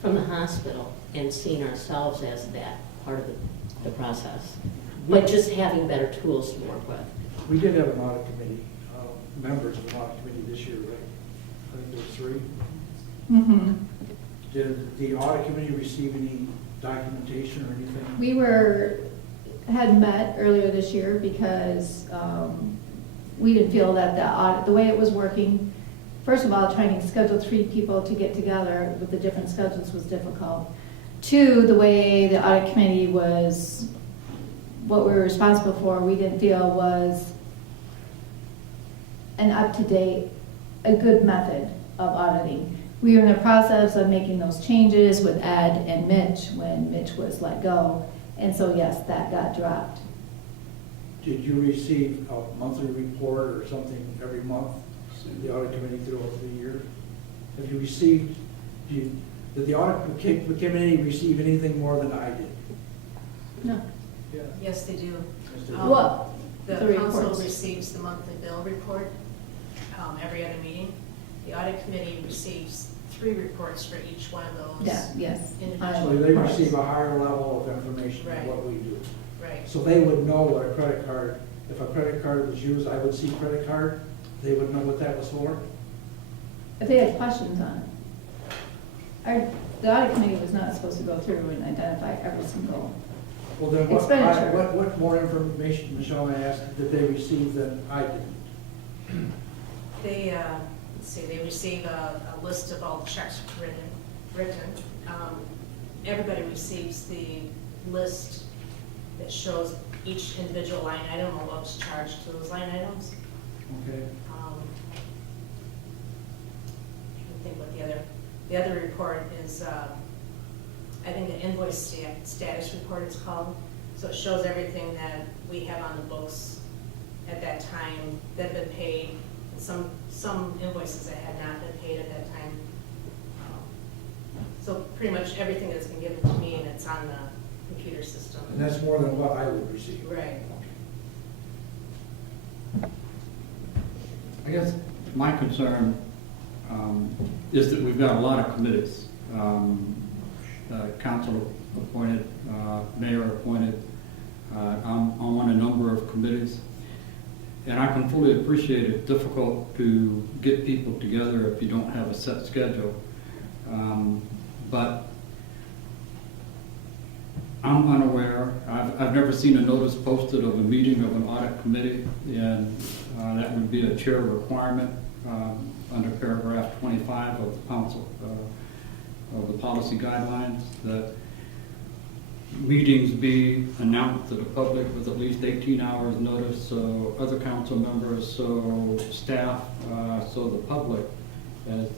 from the hospital and seeing ourselves as that part of the process. But just having better tools to work with. We did have an audit committee, members of the audit committee this year, right? I think there were 3. Mm-hmm. Did the audit committee receive any documentation or anything? We had met earlier this year because we didn't feel that the audit, the way it was working, first of all, trying to schedule 3 people to get together with the different schedules was difficult. 2, the way the audit committee was, what we were responsible for, we didn't feel was an up-to-date, a good method of auditing. We were in the process of making those changes with Ed and Mitch when Mitch was let go. And so, yes, that got dropped. Did you receive a monthly report or something every month, the audit committee throughout the year? Have you received, did the audit committee receive anything more than I did? No. Yeah. Yes, they do. Yes, they do. What? The The council reports. receives the monthly bill report every other meeting. The audit committee receives 3 reports for each one of those. Yeah, yes. Individual. So they receive a higher level of information than Right. what we do. Right, So they would know what a credit card, if a credit card was used, I would see credit card, they would know what that was for? If they had questions on it. The audit committee was not supposed to go through and identify every single, Well, then Expenditure. what more information, Michelle, I asked, did they receive than I did? they, let's see, they receive a list of all the checks written. Everybody receives the list that shows each individual line item or what's charged to those line items. Okay. I think what the other report is, I think the invoice status report is called. So it shows everything that we have on the books at that time that have been paid. Some invoices that had not been paid at that time. So pretty much everything that's been given to me, and it's on the computer system. And that's more than what I would receive? Right. I guess my concern is that we've got a lot of committees. Council appointed, mayor appointed, I'm on a number of committees. And I can fully appreciate it's difficult to get people together if you don't have a set schedule. But I'm unaware, I've never seen a notice posted of a meeting of an audit committee, and that would be a chair requirement under paragraph 25 of the council, of the policy guidelines, that meetings be announced to the public with at least 18 hours notice, so other council members, so staff, so the public, as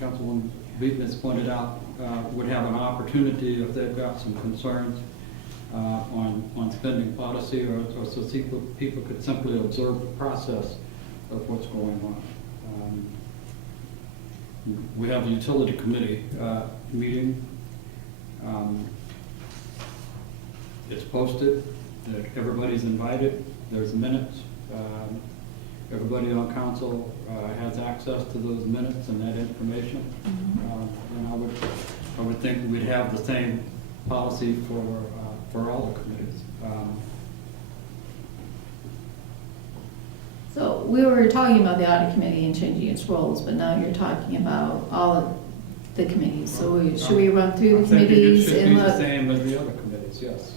Councilwoman Beaton has pointed out, would have an opportunity if they've got some concerns on spending policy, or so people could simply observe the process of what's going on. We have a utility committee meeting. It's posted, that everybody's invited, there's minutes. Everybody on council has access to those minutes and that information. And I would think we'd have the same policy for all the committees. so we were talking about the audit committee and changing its roles, but now you're talking about all of the committees. So should we run through the committees I think it should and be the look? same as the other committees, yes.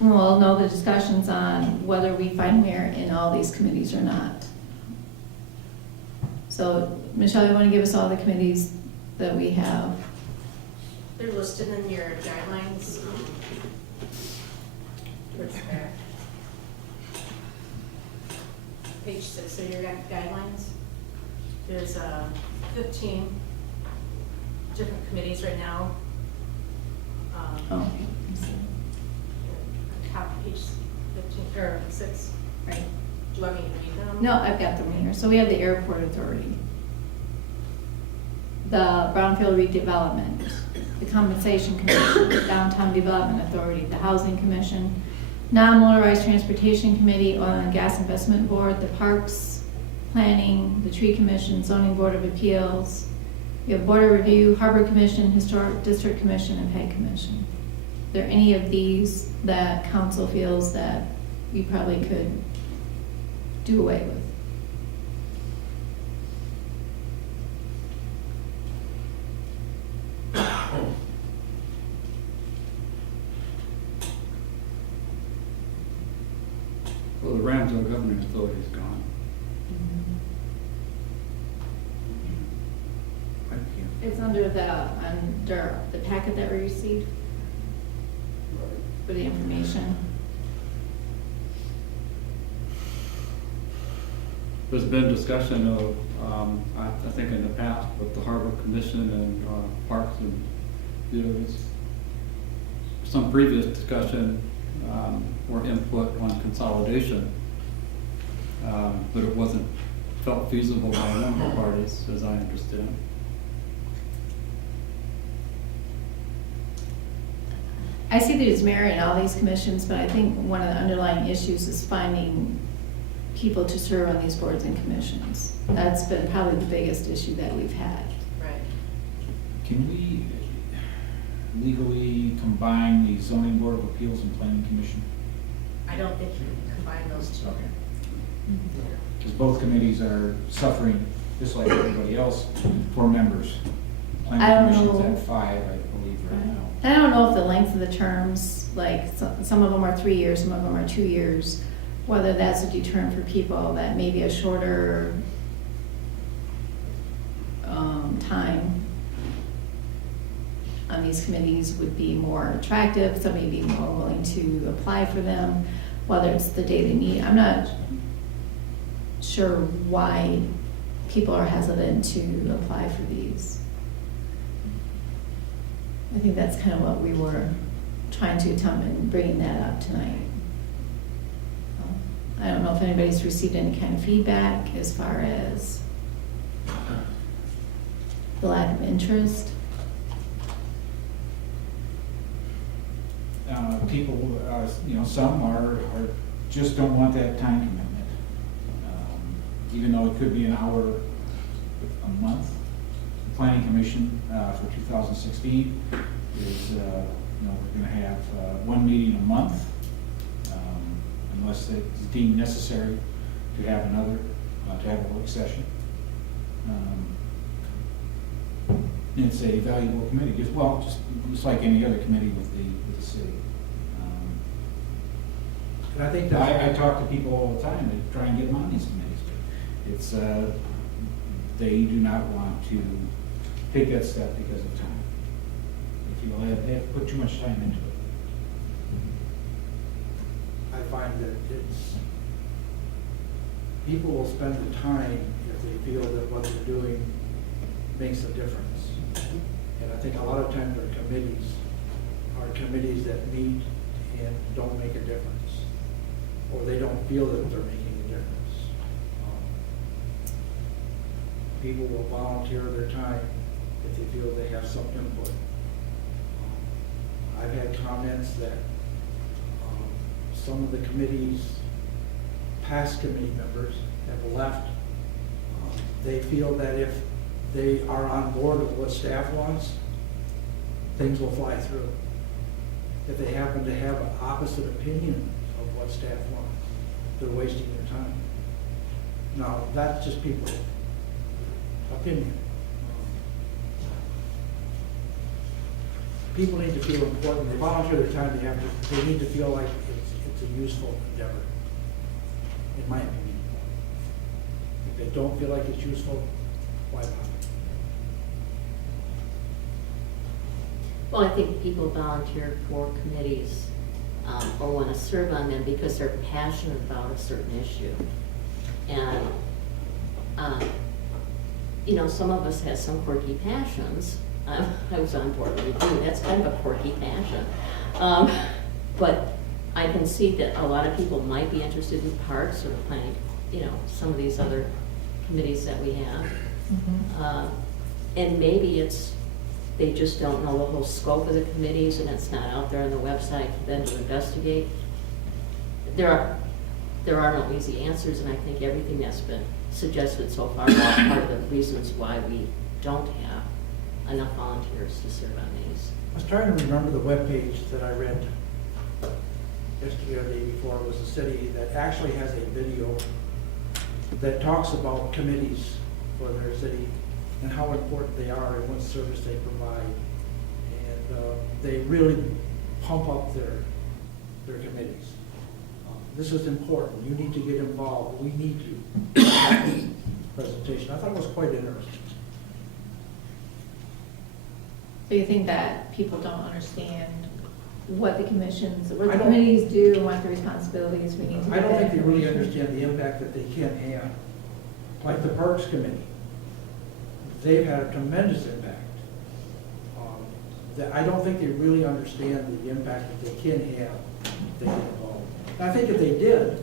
Well, no, the discussions on whether we find merit in all these committees or not. So, Michelle, you want to give us all the committees that we have? They're listed in your guidelines. Towards the back. Page 6 of your guidelines. There's 15 different committees right now. Oh, Top page 15, or 6. right. Do you want me to read them? No, I've got them here. So we have the airport authority, the brownfield redevelopment, the compensation commission, the downtown development authority, the housing commission, non-motorized transportation committee, oil and gas investment board, the parks, planning, the tree commission, zoning board of appeals. We have board of review, harbor commission, historic district commission, and peg commission. Are there any of these that council feels that we probably could do away with? Well, the Ramsey Governing Authority is gone. It's under the packet that we received for the information. There's been discussion of, I think in the past, with the Harbor Commission and Parks and, there's some previous discussion or input on consolidation, but it wasn't felt feasible by a number of parties, as I understand. I see there's merit in all these commissions, but I think one of the underlying issues is finding people to serve on these boards and commissions. That's been probably the biggest issue that we've had. Right. Can we legally combine the zoning board of appeals and planning commission? I don't think you can combine those two. Because both committees are suffering, just like everybody else, for members. I don't Planning commission's know. at 5, I believe, right now. I don't know if the length of the terms, like, some of them are 3 years, some of them are 2 years, whether that's a deterrent for people, that maybe a shorter time on these committees would be more attractive, so maybe more willing to apply for them, whether it's the day they meet. I'm not sure why people are hesitant to apply for these. I think that's kind of what we were trying to attempt in bringing that up tonight. I don't know if anybody's received any kind of feedback as far as the lack of interest. People, some are just don't want that time commitment. Even though it could be an hour a month. The Planning Commission for 2016 is, we're gonna have one meeting a month, unless it's deemed necessary to have another, to have a work session. It's a valuable committee, just like any other committee with the city. And I think that, I talk to people all the time that try and get them on these committees. It's, they do not want to take that step because of time. They feel they have put too much time into it. I find that people will spend the time if they feel that what they're doing makes a difference. And I think a lot of times our committees are committees that meet and don't make a difference, or they don't feel that they're making a difference. People will volunteer their time if they feel they have some input. I've had comments that some of the committees, past committee members have left. They feel that if they are on board with what staff wants, things will fly through. If they happen to have an opposite opinion of what staff wants, they're wasting their time. Now, that's just people's opinion. People need to feel important. They volunteer their time, they need to feel like it's a useful endeavor, in my opinion. If they don't feel like it's useful, why not? Well, I think people volunteer for committees or want to serve on them because they're passionate about a certain issue. And, some of us have some quirky passions. I was on board with you. That's kind of a quirky passion. But I can see that a lot of people might be interested in parks or planning, some of these other committees that we have. And maybe they just don't know the whole scope of the committees and it's not out there on the website for them to investigate. There are no easy answers, and I think everything that's been suggested so far is part of the reasons why we don't have enough volunteers to serve on these. I was trying to remember the webpage that I read yesterday or the day before. It was a city that actually has a video that talks about committees for their city and how important they are and what service they provide. And they really pump up their committees. This is important. You need to get involved. We need to. Presentation. I thought it was quite interesting. So you think that people don't understand what the commissions, what I the don't- committees do and what the responsibilities we need to I get don't that think they really information? understand the impact that they can have. Like the Parks Committee, they've had a tremendous impact. I don't think they really understand the impact that they can have if they get involved. And I think if they did,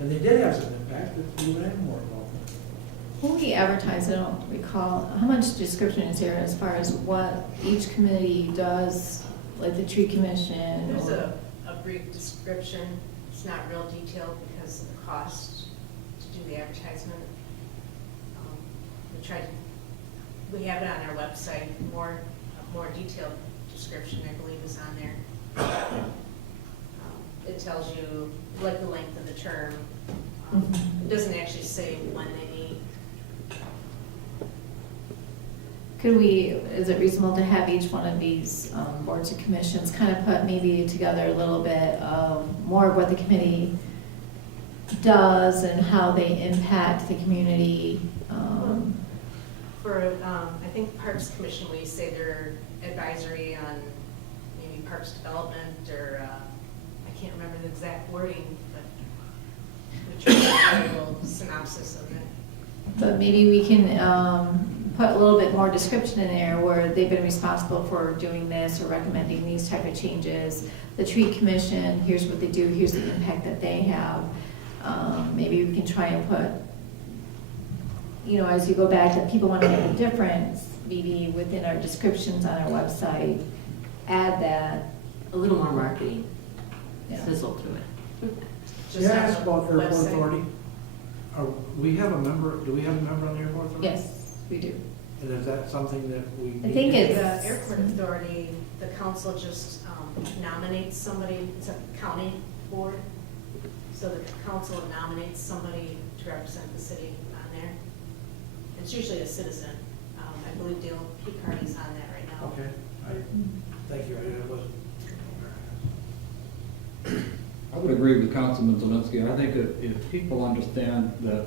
and they did have some impact, that we would have more involvement. When we advertise, I don't recall, how much description is there as far as what each committee does, like the tree commission? There's or- a brief description. It's not real detailed because of the cost. do the advertisement. We have it on our website, a more detailed description, I believe, is on there. It tells you, like, the length of the term. It doesn't actually say when they meet. Could we, is it reasonable to have each one of these boards and commissions kind of put maybe together a little bit more of what the committee does and how they impact the community? For, I think Parks Commission, we say they're advisory on maybe parks development, or, I can't remember the exact wording, but we try to do a little synopsis of it. But maybe we can put a little bit more description in there where they've been responsible for doing this or recommending these type of changes. The tree commission, here's what they do, here's the impact that they have. Maybe we can try and put, you know, as you go back, that people want to make a difference, maybe within our descriptions on our website, add that. A little more marketing Yeah. sizzle to it. Just May I on ask the about airport website. authority? We have a member, do we have a member on the airport authority? Yes, we do. And is that something that we? I think need to- it's- The airport authority, the council just nominates somebody, it's a county board, so the council nominates somebody to represent the city on there. It's usually a citizen. I believe Dale Picardi's on that right now. Okay, thank you, I wasn't. I would agree with Councilman Zelinski. I think if people understand that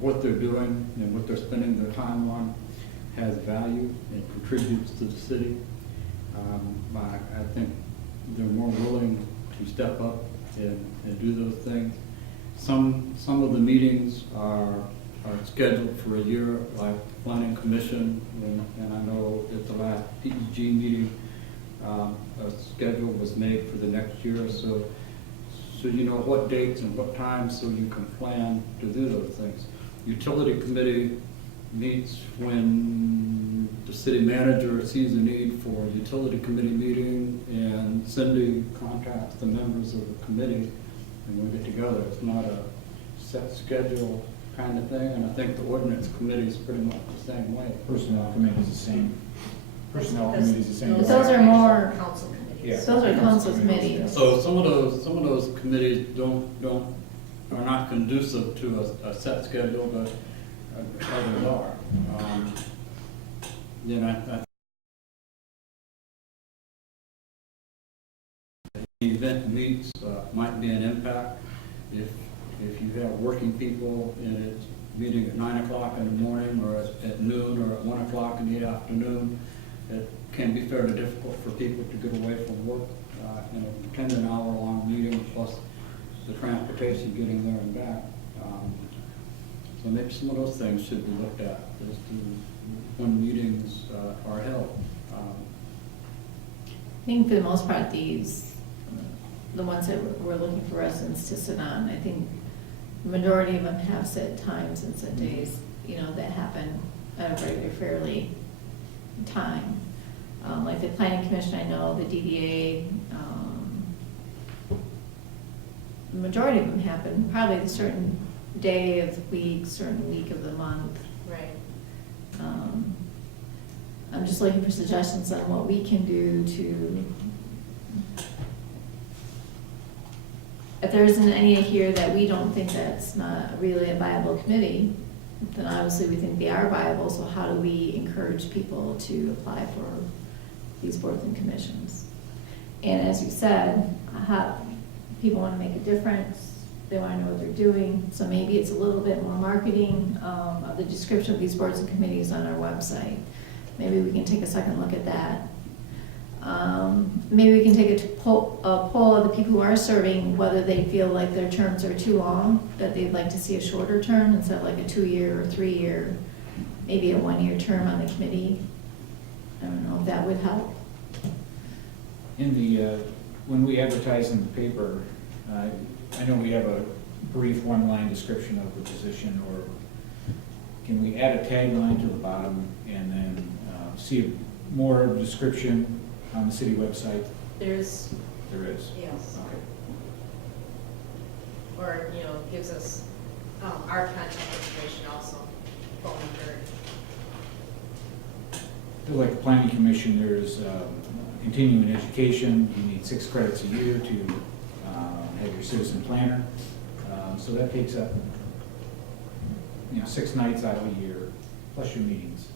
what they're doing and what they're spending their time on has value and contributes to the city, I think they're more willing to step up and do those things. Some of the meetings are scheduled for a year, like Planning Commission, and I know at the last PEG meeting, a schedule was made for the next year or so. So you know what dates and what times, so you can plan to do those things. Utility Committee meets when the city manager sees a need for a utility committee meeting, and Cindy contacts the members of the committee, and we get together. It's not a set schedule kind of thing, and I think the ordinance committee is pretty much the same way. Personnel committee is the same. Personnel committee is the same. But those are more- Council committees. Yeah. Those are council committees. So some of those committees are not conducive to a set schedule, but others are. You know, the event meets might be an impact. If you have working people and it's meeting at 9 o'clock in the morning, or at noon, or at 1 o'clock in the afternoon, it can be fairly difficult for people to get away from work, attend an hour-long meeting, plus the transportation getting there and back. So maybe some of those things should be looked at as to when meetings are held. I think for the most part, the ones that we're looking for residents to sit on, I think the majority of them have set times and set days, that happen at a very fairly time. Like the Planning Commission, I know, the DDA, the majority of them happen probably a certain day of the week, certain week of the month. Right. I'm just looking for suggestions on what we can do to, if there isn't any here that we don't think that's not really a viable committee, then obviously we think they are viable, so how do we encourage people to apply for these boards and commissions? And as you said, people want to make a difference, they want to know what they're doing, so maybe it's a little bit more marketing of the description of these boards and committees on our website. Maybe we can take a second look at that. Maybe we can take a poll of the people who are serving, whether they feel like their terms are too long, that they'd like to see a shorter term instead of like a 2-year or 3-year, maybe a 1-year term on the committee. I don't know if that would help. When we advertise in the paper, I know we have a brief one-line description of the position, or can we add a tagline to the bottom and then see more description on the city website? There is, There is. yes, Okay. or, gives us our contact information also, phone number. Like the planning commission, there's continuing education, you need 6 credits a year to have your citizen planner. So that takes up, 6 nights out of a year, plus your meetings.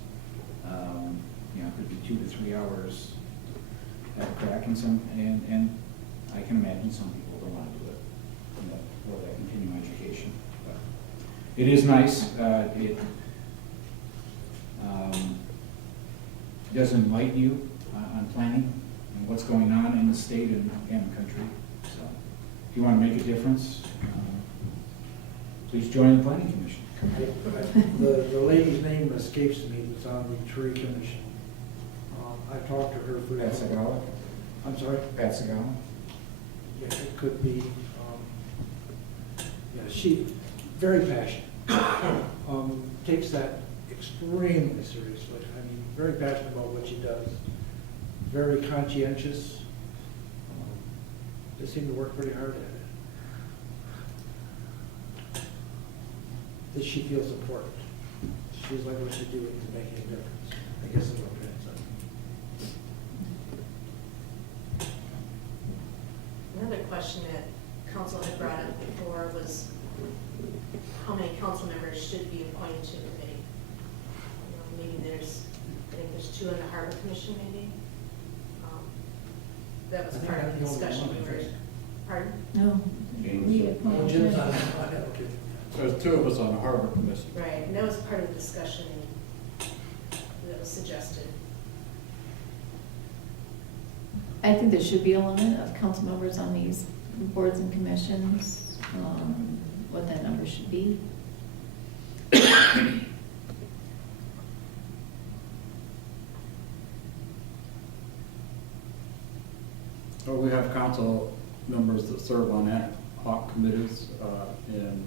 It could be 2 to 3 hours at a crack, and I can imagine some people don't want to do it, for that continuing education. But it is nice, it does enlighten you on planning and what's going on in the state and the country. So if you want to make a difference, please join the planning commission. The lady's name escapes me, that's on the tree commission. I talked to her for. Pat Segala? I'm sorry? Pat Segala? Yeah, it could be, she, very passionate. Takes that extremely seriously. I mean, very passionate about what she does. Very conscientious. They seem to work pretty hard at it. That she feels important. She feels like what she's doing is making a difference. I guess is what I'm trying to say. Another question that council had brought up before was how many council members should be appointed to the committee? Maybe I think there's 2 on the Harbor Commission maybe. That was I think part of I'm the the only discussion one, we I were, think. pardon? No. We appointed. Jim's on it. Okay. There's 2 of us on the Harbor Commission. Right, and that was part of the discussion that was suggested. I think there should be a limit of council members on these boards and commissions, what that number should be. Well, we have council members that serve on ad hoc committees and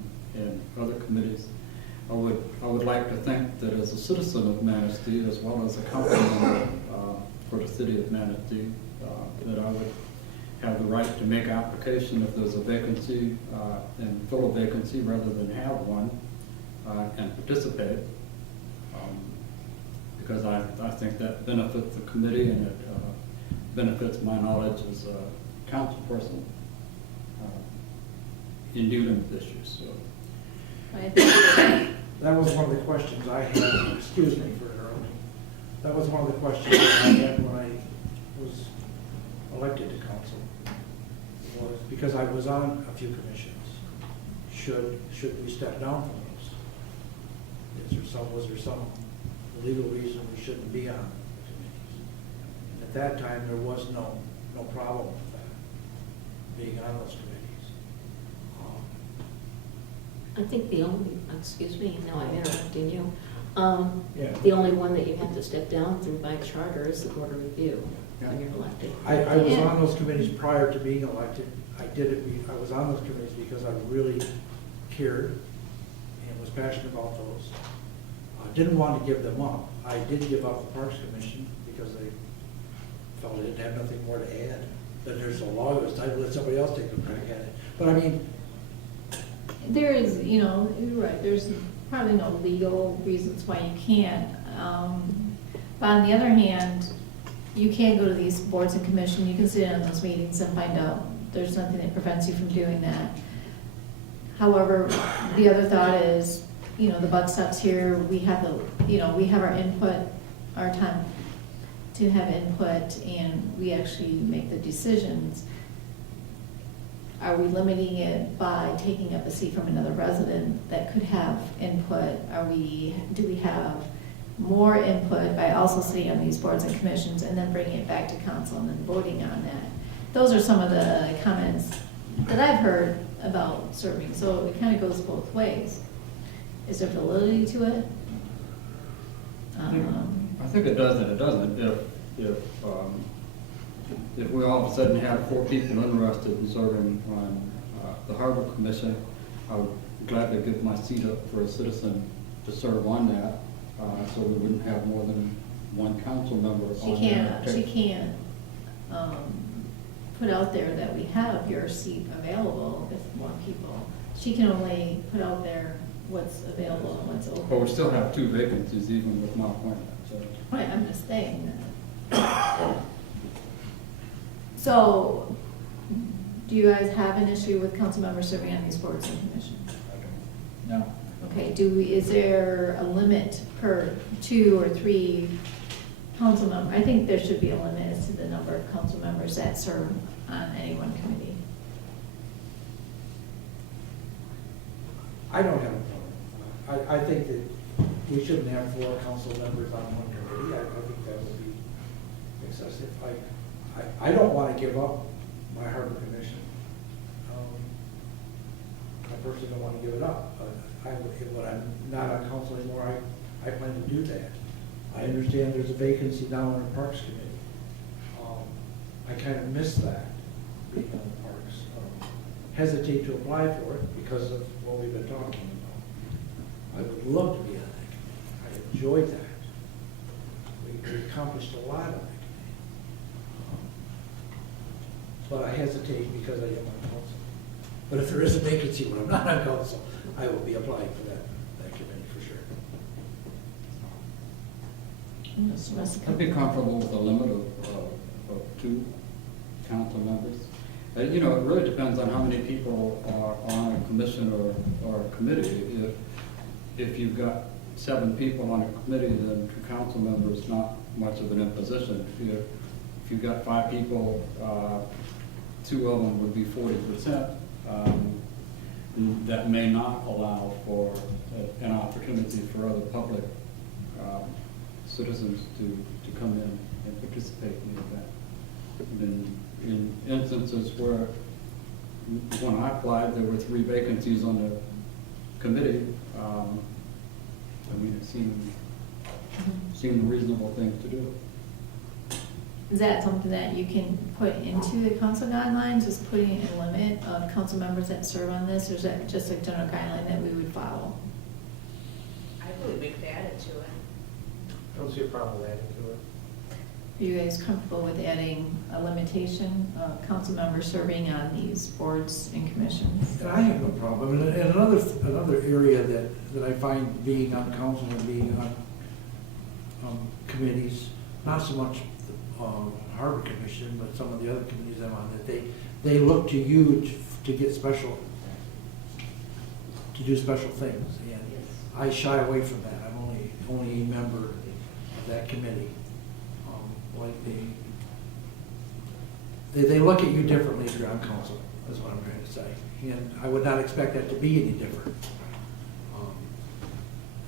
other committees. I would like to think that as a citizen of Manistee, as well as a council member for the city of Manistee, that I would have the right to make application if there's a vacancy and fill a vacancy rather than have one and participate. Because I think that benefits the committee and it benefits my knowledge as a council person in dealing with issues. So I think That was one of the questions I had, excuse me for interrupting. That was one of the questions I had when I was elected to council, was because I was on a few commissions. Should we step down from those? Was there some legal reason we shouldn't be on committees? And at that time, there was no problem with that, being on those committees. I think the only, excuse me, no, I'm interrupting you. Yeah. The only one that you have to step down through by charter is the board of review when you're elected. I was on those committees prior to being elected. I was on those committees because I really cared and was passionate about those. I didn't want to give them up. I did give up the Parks Commission because they felt I didn't have nothing more to add. Then there's a law that was time to let somebody else take a crack at it. But I mean, there is, you're right, there's probably no legal reasons why you can't. But on the other hand, you can go to these boards and commission, you can sit in on those meetings and find out there's nothing that prevents you from doing that. However, the other thought is, the buck stops here, we have we have our input, our time to have input, and we actually make the decisions. Are we limiting it by taking up a seat from another resident that could have input? Do we have more input by also sitting on these boards and commissions and then bringing it back to council and then voting on that? Those are some of the comments that I've heard about serving, so it kind of goes both ways. Is there validity to it? I think it does and it doesn't. If we all of a sudden have 4 people interested in serving on the Harbor Commission, I would gladly give my seat up for a citizen to serve on that, so we wouldn't have more than one council member on She there. can't put out there that we have your seat available if more people. She can only put out there what's available and what's But open. we still have 2 vacancies even with my appointment, so. Right, I'm just saying that. So, do you guys have an issue with council members serving on these boards and commissions? No. Okay, is there a limit per 2 or 3 council members? I think there should be a limit as to the number of council members that serve on any one committee. I don't have a problem. I think that we shouldn't have 4 council members on one committee. I think that would be excessive. I don't want to give up my harbor commission. I personally don't want to give it up, but when I'm not on council anymore, I plan to do that. I understand there's a vacancy now on the Parks Committee. I kind of miss that, being on the Parks. Hesitate to apply for it because of what we've been talking about. I would love to be on that committee. I enjoyed that. We accomplished a lot on that committee. But I hesitate because I am on council. But if there is a vacancy when I'm not on council, I will be applying for that committee for sure. I'd be comfortable with a limit of 2 council members. You know, it really depends on how many people are on a commission or a committee. If you've got 7 people on a committee, then 2 council members, not much of an imposition. If you've got 5 people, 2 of them would be 40%. That may not allow for an opportunity for other public citizens to come in and participate in the event. And in instances where, when I applied, there were 3 vacancies on the committee. I mean, it seemed a reasonable thing to do. Is that something that you can put into the council guidelines, just putting a limit of council members that serve on this, or is that just a general guideline that we would follow? I believe we could add it to it. I don't see a problem with adding to it. Are you guys comfortable with adding a limitation of council members serving on these boards and commissions? And I have no problem. And another area that I find being on council and being on committees, not so much the Harbor Commission, but some of the other committees I'm on, that they look to you to get special, to do special things. And I shy away from that. I'm only a member of that committee. Like they look at you differently if you're on council, is what I'm trying to say. And I would not expect that to be any different.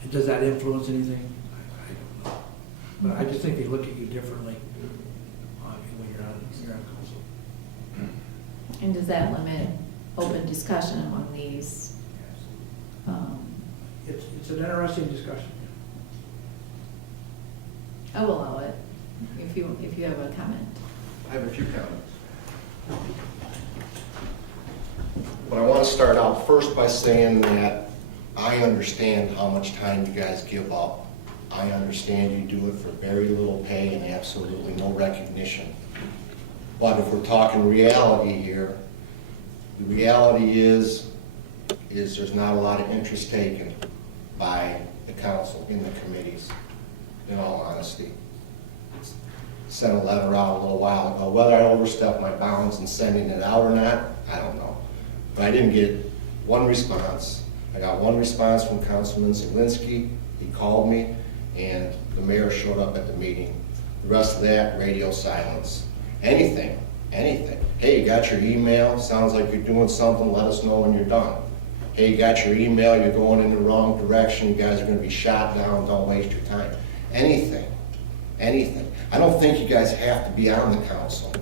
And does that influence anything? I don't know. But I just think they look at you differently when you're on council. And does that limit open discussion among these? It's an interesting discussion. I will allow it, if you have a comment. I have a few comments. But I want to start out first by saying that I understand how much time you guys give up. I understand you do it for very little pay and absolutely no recognition. But if we're talking reality here, the reality is there's not a lot of interest taken by the council in the committees, in all honesty. Sent a letter out a little while ago. Whether I overstepped my bounds in sending it out or not, I don't know. But I didn't get one response. I got one response from Councilman Zielinski. He called me, and the mayor showed up at the meeting. The rest of that, radio silence. Anything. Hey, you got your email? Sounds like you're doing something. Let us know when you're done. Hey, you got your email? You're going in the wrong direction. You guys are going to be shot down. Don't waste your time. Anything. I don't think you guys have to be on the council.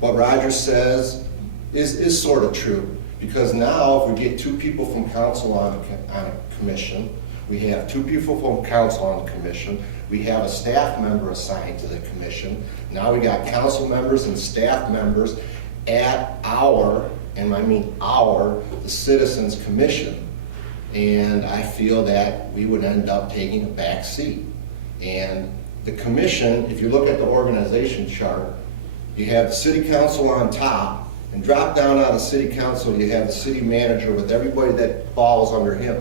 What Roger says is sort of true, because now if we get 2 people from council on a commission, we have 2 people from council on the commission, we have a staff member assigned to the commission, now we got council members and staff members at our, and I mean our, the Citizens Commission. And I feel that we would end up taking a back seat. And the commission, if you look at the organization chart, You have the city council on top, and drop down out of the city council, you have the city manager with everybody that falls under him.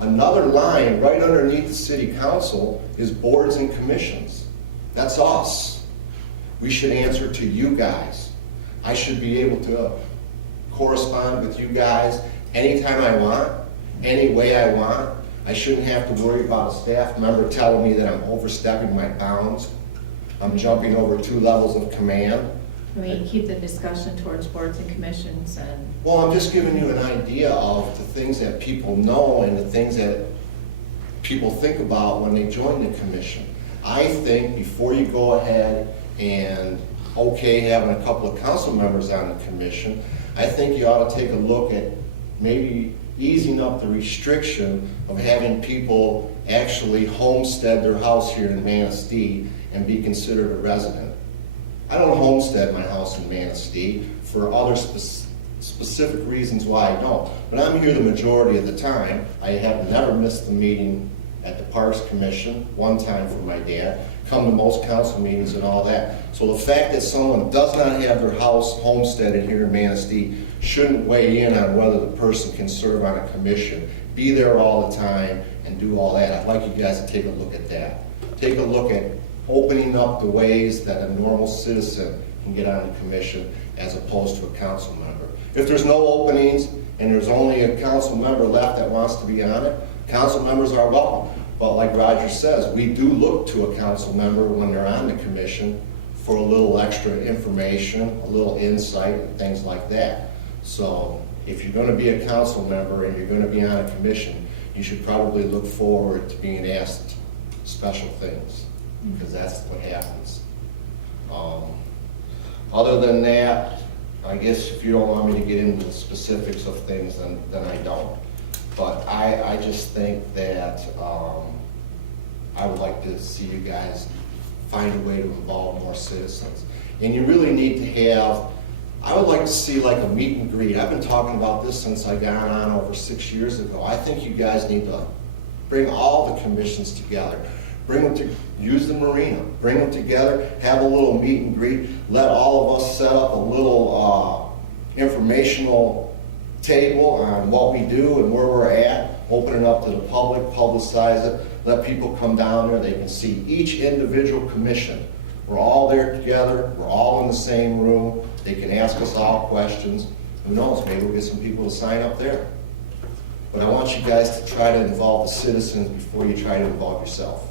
Another line right underneath the city council is boards and commissions. That's us. We should answer to you guys. I should be able to correspond with you guys anytime I want, any way I want. I shouldn't have to worry about a staff member telling me that I'm overstepping my bounds. I'm jumping over 2 levels of command. Can we keep the discussion towards boards and commissions and? Well, I'm just giving you an idea of the things that people know and the things that people think about when they join the commission. I think before you go ahead and having a couple of council members on the commission, I think you ought to take a look at maybe easing up the restriction of having people actually homestead their house here in Manistee and be considered a resident. I don't homestead my house in Manistee for other specific reasons why I don't. But I'm here the majority of the time. I have never missed the meeting at the Parks Commission, one time for my dad, come to most council meetings and all that. So the fact that someone does not have their house homesteaded here in Manistee shouldn't weigh in on whether the person can serve on a commission, be there all the time, and do all that. I'd like you guys to take a look at that. Take a look at opening up the ways that a normal citizen can get on the commission as opposed to a council member. If there's no openings and there's only a council member left that wants to be on it, council members are welcome. But like Roger says, we do look to a council member when they're on the commission for a little extra information, a little insight, and things like that. So if you're going to be a council member and you're going to be on a commission, you should probably look forward to being asked special things, because that's what happens. Other than that, I guess if you don't want me to get into the specifics of things, then I don't. But I just think that I would like to see you guys find a way to involve more citizens. And you really need to have, I would like to see like a meet and greet. I've been talking about this since I got on over 6 years ago. I think you guys need to bring all the commissions together. Bring them to, use the marina, bring them together, have a little meet and greet, let all of us set up a little informational table on what we do and where we're at, open it up to the public, publicize it, let people come down there, they can see each individual commission. We're all there together, we're all in the same room, they can ask us all questions. Who knows, maybe we'll get some people to sign up there. But I want you guys to try to involve the citizens before you try to involve yourself.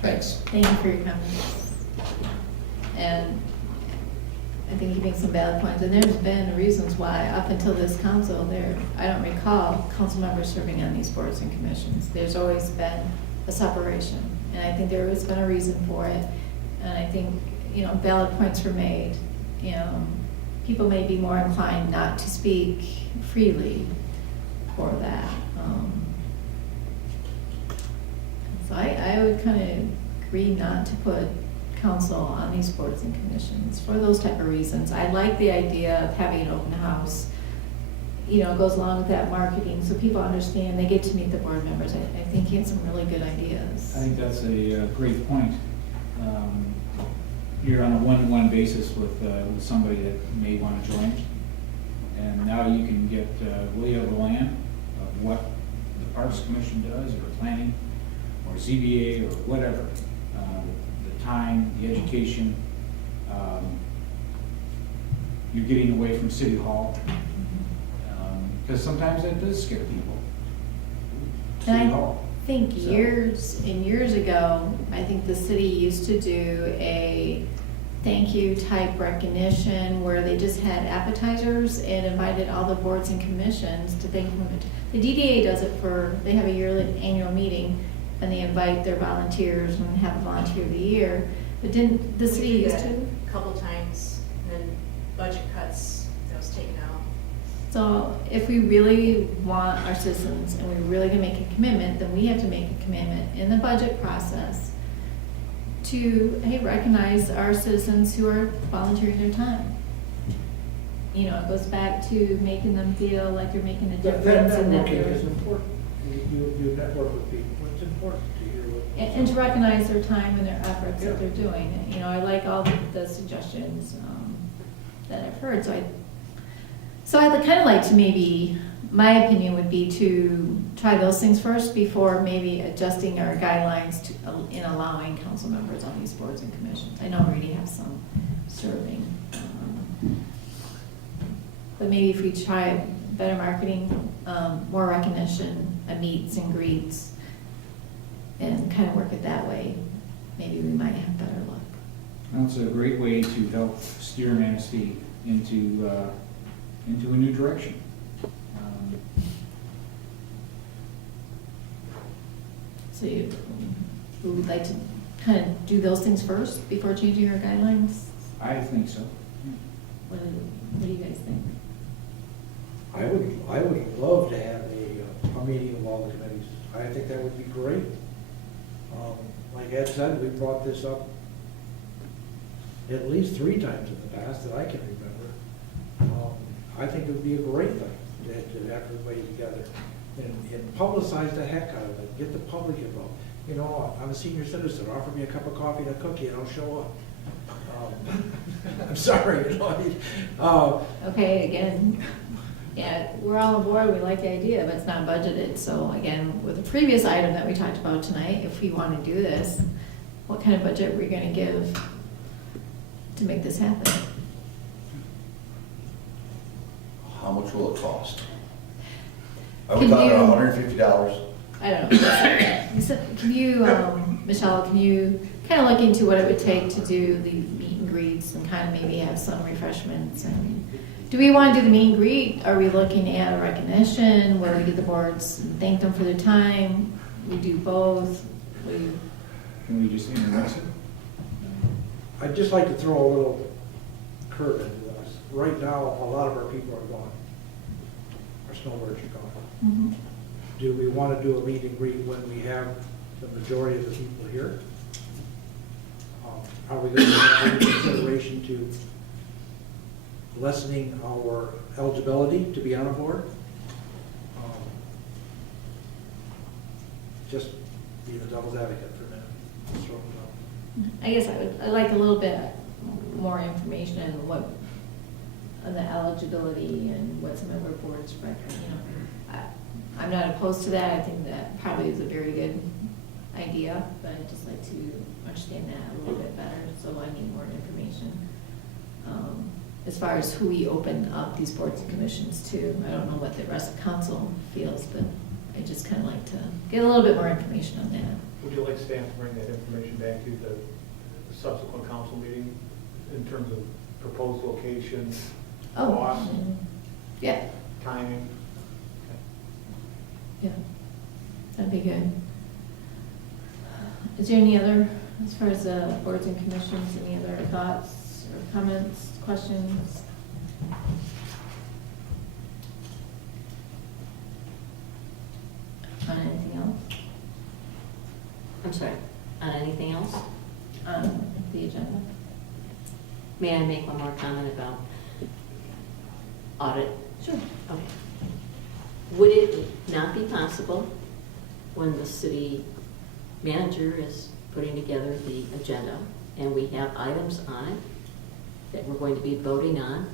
Thanks. Thank you for your comments. And I think you make some valid points, and there's been reasons why up until this council, I don't recall council members serving on these boards and commissions. There's always been a separation, and I think there has been a reason for it. And I think, valid points were made. People may be more inclined not to speak freely for that. So I would kind of agree not to put council on these boards and commissions for those type of reasons. I like the idea of having an open house. It goes along with that marketing, so people understand, they get to meet the board members. I think he had some really good ideas. I think that's a great point. You're on a one-to-one basis with somebody that may want to join. And now you can get lay of the land of what the Parks Commission does, or planning, or ZBA, or whatever. The time, the education. You're getting away from City Hall. Because sometimes that does scare people. City And Hall. I think years ago, I think the city used to do a thank you type recognition where they just had appetizers and invited all the boards and commissions to thank them. The DDA does it they have a yearly annual meeting, and they invite their volunteers and have a volunteer of the year. But didn't the city used to? A couple times, and then budget cuts, that was taken out. So if we really want our citizens and we're really gonna make a commitment, then we have to make a commitment in the budget process to, recognize our citizens who are volunteering their time. It goes back to making them feel like they're making a That difference and that networking they're. is important. You network with people, it's important to you. hear what. And to recognize their time and their efforts that they're doing. And, you know, I like all the suggestions that I've heard, so I'd kind of like to maybe, my opinion would be to try those things first before maybe adjusting our guidelines to, in allowing council members on these boards and commissions. I know we already have some serving. But maybe if we try better marketing, more recognition, meets and greets, and kind of work it that way, maybe we might have better luck. That's a great way to help steer Manistee into a new direction. So you would like to kind of do those things first before changing our guidelines? I think so. What do you guys think? I would love to have a meeting of all the committees. I think that would be great. Like Ed said, we brought this up at least 3 times in the past that I can remember. I think it would be a great thing to have everybody together and publicize the heck out of it, get the public involved. You know, I'm a senior citizen, offer me a cup of coffee and a cookie and I'll show up. I'm sorry, you know. Okay, again, yeah, we're all on board, we like the idea, but it's not budgeted. So again, with the previous item that we talked about tonight, if we want to do this, what kind of budget are we going to give to make this happen? How much will it cost? Are we Can talking you- $150? I don't know. Can you, Michelle, can you kind of look into what it would take to do the meet and greets and kind of maybe have some refreshments? And do we want to do the meet and greet? Are we looking at a recognition where we do the boards and thank them for their time? We do both? Can we just intermix it? I'd just like to throw a little curve into this. Right now, a lot of our people are gone. Our snowbirds are gone. Mhm. Do we want to do a meet and greet when we have the majority of the people here? Are we going to have any consideration to lessening our eligibility to be on a board? Just be the devil's advocate for a minute. Just throw it out. I guess I'd like a little bit more information on what, on the eligibility and what some of our boards recommend, you know. I'm not opposed to that. I think that probably is a very good idea, but I'd just like to understand that a little bit better, so I need more information. As far as who we open up these boards and commissions to, I don't know what the rest of council feels, but I just kind of like to get a little bit more information on that. Would you like staff to bring that information back to the subsequent council meeting in terms of proposed location, Oh, cost, yeah, timing? yeah, that'd be good. Is there any other, as far as boards and commissions, any other thoughts or comments, questions? On anything else? I'm sorry, on anything else? On the agenda? May I make one more comment about audit? Sure. Okay. Would it not be possible when the city manager is putting together the agenda and we have items on it that we're going to be voting on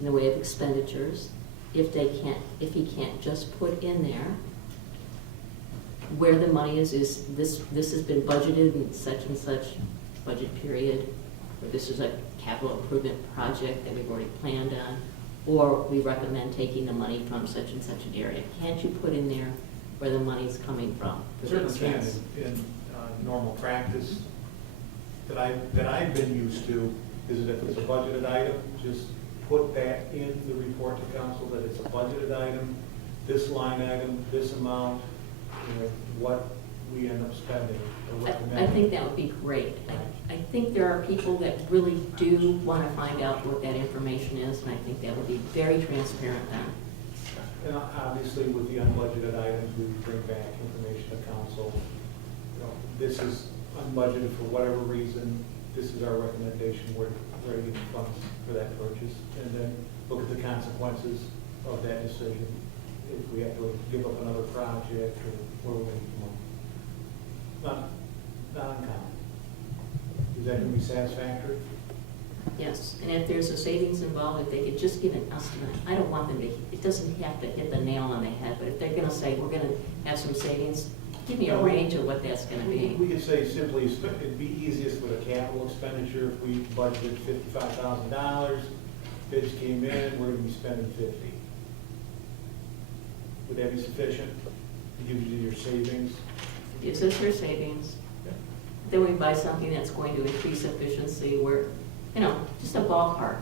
in the way of expenditures, if he can't just put in there where the money is this has been budgeted in such and such budget period, or this is a capital improvement project that we've already planned on, or we recommend taking the money from such and such an area. Can't you put in there where the money's coming from? for the Certainly can. expense? In normal practice that I've been used to is that if it's a budgeted item, just put that in the report to council that it's a budgeted item, this line item, this amount, you know, what we end up spending or recommending. I think that would be great. I think there are people that really do want to find out what that information is, and I think that would be very transparent then. And obviously, with the unbudgeted items, we bring back information to council. You know, this is unbudgeted for whatever reason. This is our recommendation. We're getting funds for that purchase, and then look at the consequences of that decision. If we have to give up another project, or where we're going to come up. not uncommon. Is that going to be satisfactory? Yes, and if there's a savings involved, if they could just give an estimate, I don't want them to, it doesn't have to hit the nail on the head, but if they're gonna say, we're gonna have some savings, give me a range of what that's gonna be. We could say simply, it'd be easiest with a capital expenditure if we budgeted $55,000, bids came in, we're gonna be spending 50. Would that be sufficient to give you your savings? Gives us your savings. Then we buy something that's going to increase efficiency where, just a ballpark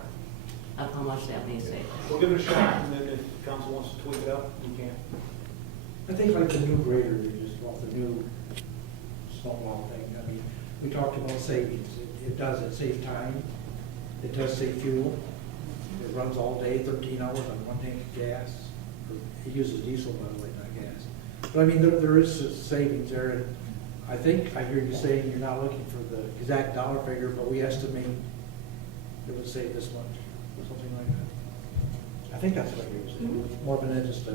of how much that may save. We'll give it a shot, and then if council wants to tweak it up, we can. I think like the new grader, you just want the new snowball thing. I mean, we talked about savings. It saves time. It does save fuel. It runs all day, 13 hours on one tank of gas. It uses diesel, by the way, not gas. But I mean, there is savings there. And I think I hear you saying you're not looking for the exact dollar figure, but we estimate it would save this much, or something like that. I think that's what you were saying. More of an just a.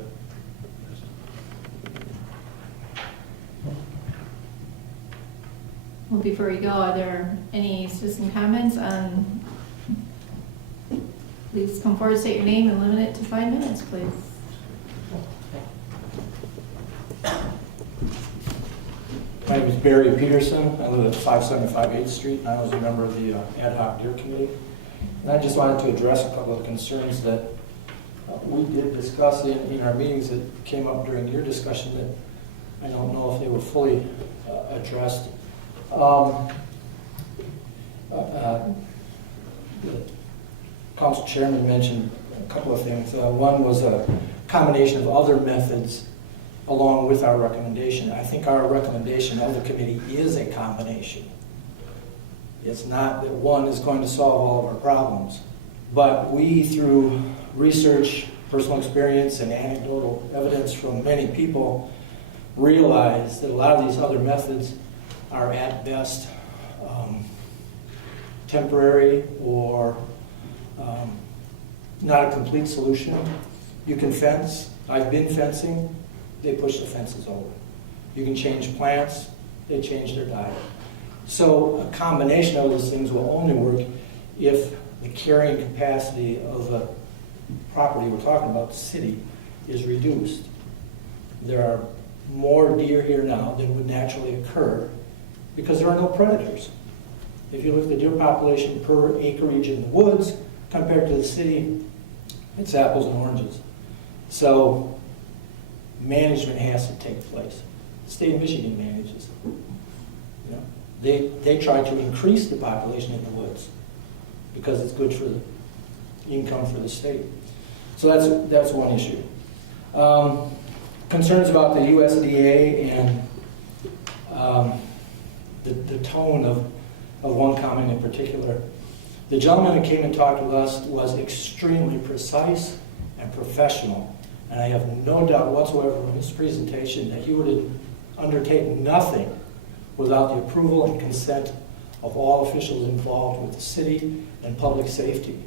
Well, before we go, are there any citizen comments on, please come forward, state your name and limit it to 5 minutes, please. My name is Barry Peterson. I live at 575 8th Street, and I was a member of the Ad hoc Deer Committee. And I just wanted to address a couple of concerns that we did discuss in our meetings that came up during your discussion that I don't know if they were fully addressed. The council chairman mentioned a couple of things. One was a combination of other methods along with our recommendation. I think our recommendation of the committee is a combination. It's not that one is going to solve all of our problems, but we, through research, personal experience, and anecdotal evidence from many people, realize that a lot of these other methods are at best temporary or not a complete solution. You can fence. I've been fencing. They push the fences over. You can change plants. They change their diet. So a combination of those things will only work if the carrying capacity of the property we're talking about, the city, is reduced. There are more deer here now than would naturally occur because there are no predators. If you look at the deer population per acreage in the woods compared to the city, it's apples and oranges. So management has to take place. The state of Michigan manages. They try to increase the population in the woods because it's good for the income for the state. So that's one issue. Concerns about the USDA and the tone of one comment in particular. The gentleman who came and talked with us was extremely precise and professional, and I have no doubt whatsoever from his presentation that he would undertake nothing without the approval and consent of all officials involved with the city and public safety.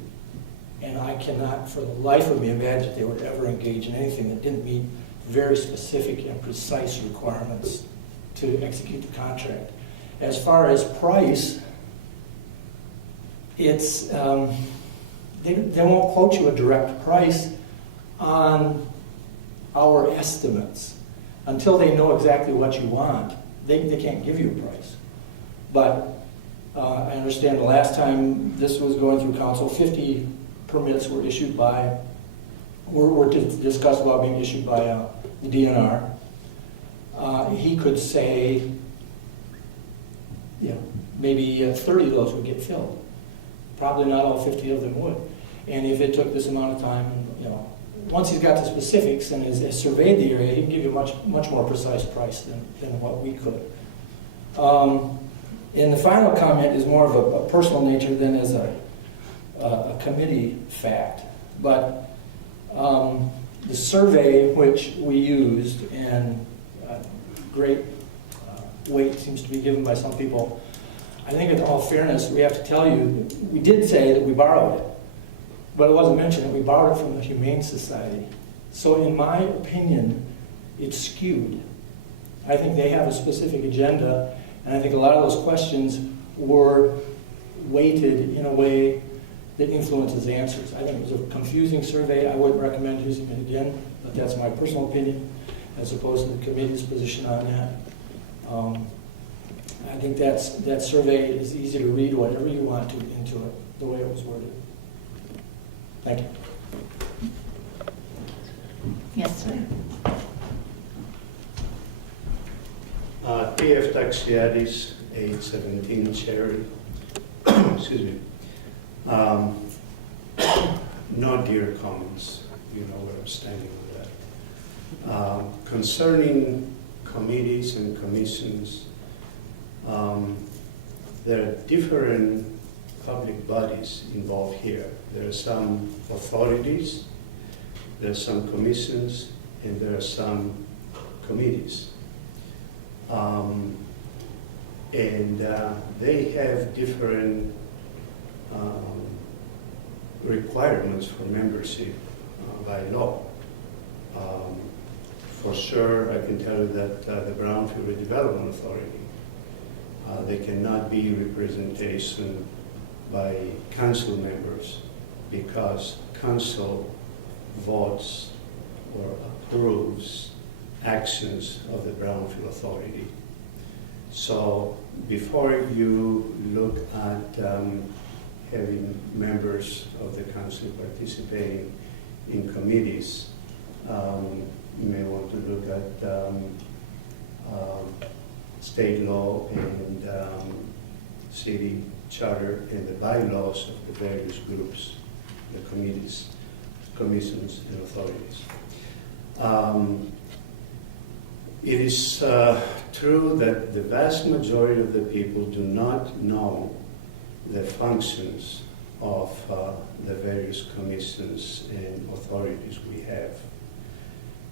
And I cannot for the life of me imagine they would ever engage in anything that didn't meet very specific and precise requirements to execute the contract. As far as price, it's they won't quote you a direct price on our estimates until they know exactly what you want. They can't give you a price. But I understand the last time this was going through council, 50 permits were issued by, were discussed about being issued by the DNR. He could say, maybe 30 of those would get filled. Probably not all 50 of them would. And if it took this amount of time, once he's got the specifics and has surveyed the area, he can give you a much more precise price than what we could. And the final comment is more of a personal nature than as a committee fact. But the survey which we used, and great weight seems to be given by some people, I think in all fairness, we have to tell you, we did say that we borrowed it. But it wasn't mentioned that we borrowed it from the Humane Society. So in my opinion, it's skewed. I think they have a specific agenda, and I think a lot of those questions were weighted in a way that influences answers. I think it was a confusing survey. I wouldn't recommend using it again, but that's my personal opinion, as opposed to the committee's position on that. I think that survey is easy to read whatever you want to into it, the way it was worded. Thank you. Yes, sir. TF Taxiadis, 817 Cherry. Excuse me. No dear comments, you know where I'm standing with that. Concerning committees and commissions, there are different public bodies involved here. There are some authorities, there are some commissions, and there are some committees. They have different requirements for membership by law. For sure, I can tell you that the Brownfield Redevelopment Authority, they cannot be representation by council members because council votes or approves actions of the Brownfield Authority. So before you look at having members of the council participating in committees, you may want to look at state law and city charter and the bylaws of the various groups, the committees, commissions, and authorities. It is true that the vast majority of the people do not know the functions of the various commissions and authorities we have.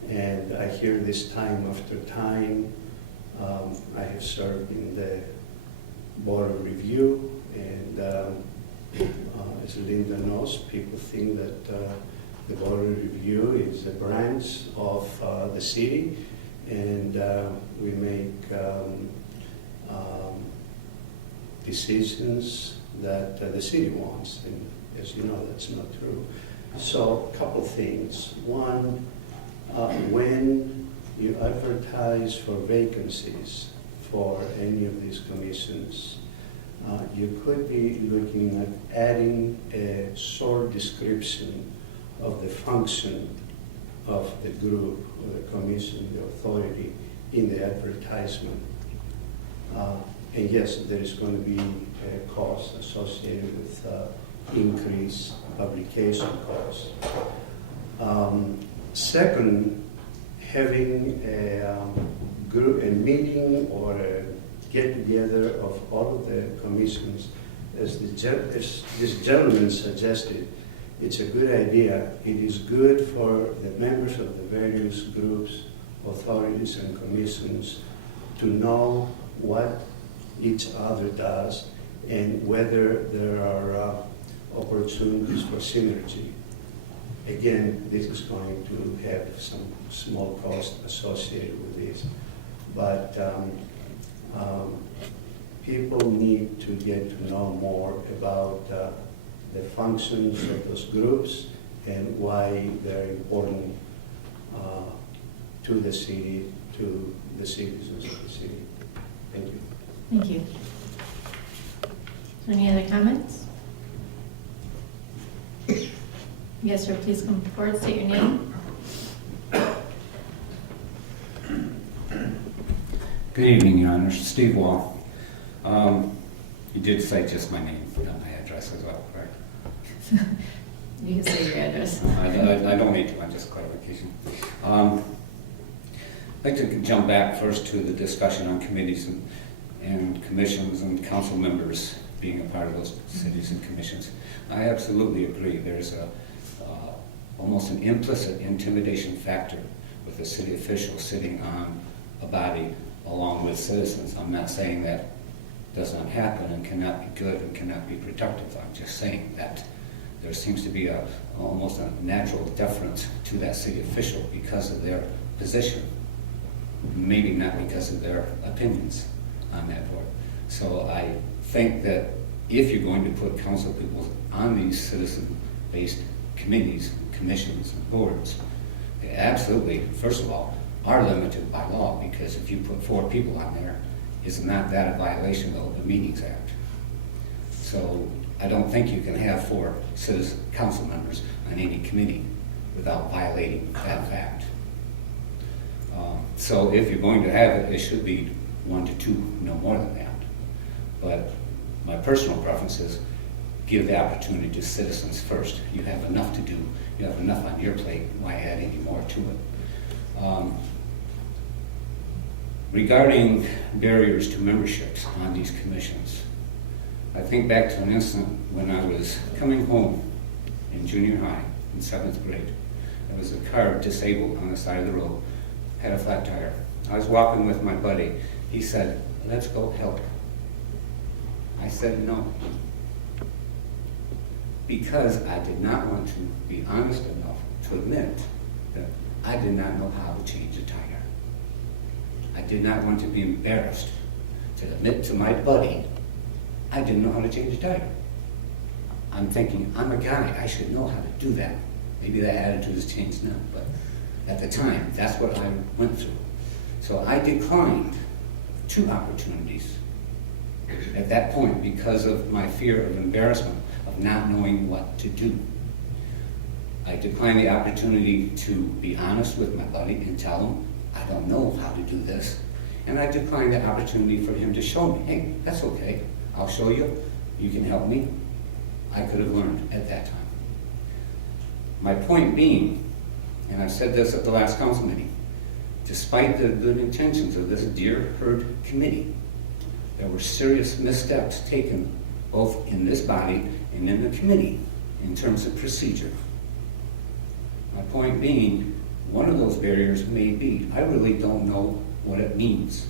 And I hear this time after time. I have served in the Board of Review, and as Linda knows, people think that the Board of Review is a branch of the city, and we make decisions that the city wants, and as you know, that's not true. So a couple things. One, when you advertise for vacancies for any of these commissions, you could be looking at adding a short description of the function of the group or the commission, the authority in the advertisement. And yes, there is going to be a cost associated with increased publication costs. Second, having a meeting or a get-together of all of the commissions, as this gentleman suggested, it's a good idea. It is good for the members of the various groups, authorities, and commissions to know what each other does and whether there are opportunities for synergy. Again, this is going to have some small cost associated with this, but people need to get to know more about the functions of those groups and why they're important to the city, to the citizens of the city. Thank you. Thank you. Any other comments? Yes, sir, please come forward, state your name. Good evening, Your Honor. Steve Wall. You did cite just my name, not my address as well, correct? You can say your address. I don't need to, just clarification. I'd like to jump back first to the discussion on committees and commissions and council members being a part of those cities and commissions. I absolutely agree. There's almost an implicit intimidation factor with the city official sitting on a body along with citizens. I'm not saying that does not happen and cannot be good and cannot be productive. I'm just saying that there seems to be almost a natural deference to that city official because of their position. maybe not because of their opinions on that board. So I think that if you're going to put council people on these citizen-based committees, commissions, and boards, they absolutely, first of all, are limited by law, because if you put 4 people on there, is not that a violation of the Open Meetings Act? So I don't think you can have 4 citizen council members on any committee without violating that fact. So if you're going to have it, it should be 1 to 2, no more than that. But my personal preference is give the opportunity to citizens first. You have enough to do. You have enough on your plate. Why add any more to it? Regarding barriers to memberships on these commissions, I think back to an incident when I was coming home in junior high, in 7th grade. There was a car disabled on the side of the road, had a flat tire. I was walking with my buddy. He said, "Let's go help." I said no, because I did not want to be honest enough to admit that I did not know how to change a tire. I did not want to be embarrassed to admit to my buddy I didn't know how to change a tire. I'm thinking, I'm a guy, I should know how to do that. Maybe that attitude has changed now, but at the time, that's what I went through. So I declined 2 opportunities at that point because of my fear of embarrassment, of not knowing what to do. I declined the opportunity to be honest with my buddy and tell him, I don't know how to do this. And I declined the opportunity for him to show me, hey, that's okay, I'll show you, you can help me. I could have learned at that time. My point being, and I said this at the last council meeting, despite the good intentions of this dear herd committee, there were serious missteps taken both in this body and in the committee in terms of procedure. My point being, one of those barriers may be, I really don't know what it means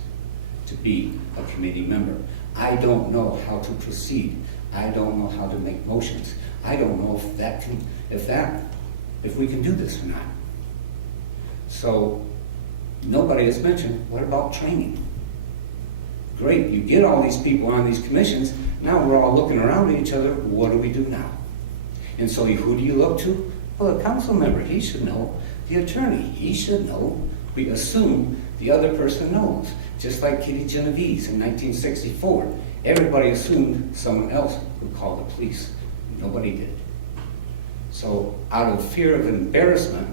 to be a committee member. I don't know how to proceed. I don't know how to make motions. I don't know if we can do this or not. So nobody has mentioned, what about training? Great, you get all these people on these commissions, now we're all looking around at each other, what do we do now? And so who do you look to? Well, a council member, he should know. The attorney, he should know. We assume the other person knows. Just like Kitty Genovese in 1964. Everybody assumed someone else would call the police. Nobody did. So out of fear of embarrassment,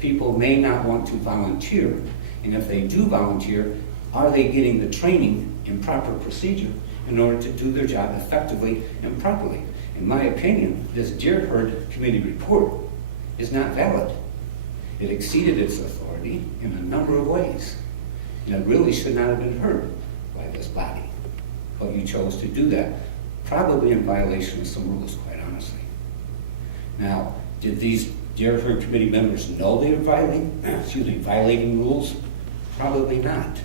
people may not want to volunteer. And if they do volunteer, are they getting the training in proper procedure in order to do their job effectively and properly? In my opinion, this Deer Herd Committee report is not valid. It exceeded its authority in a number of ways. And it really should not have been heard by this body. But you chose to do that, probably in violation of some rules, quite honestly. Now, did these Deer Herd Committee members know they were violating rules? Probably not.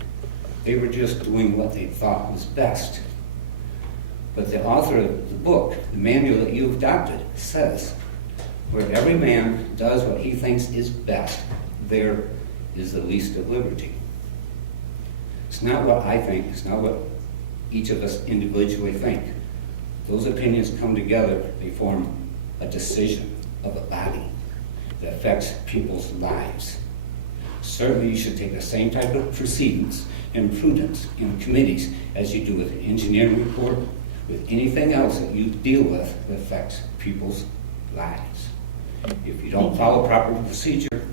They were just doing what they thought was best. But the author of the book, the manual that you adopted, says, where every man does what he thinks is best, there is the least of liberty. It's not what I think, it's not what each of us individually think. Those opinions come together, they form a decision of a body that affects people's lives. Certainly you should take the same type of proceedings and prudence in committees as you do with an engineering report, with anything else that you deal with that affects people's lives. If you don't follow proper procedure,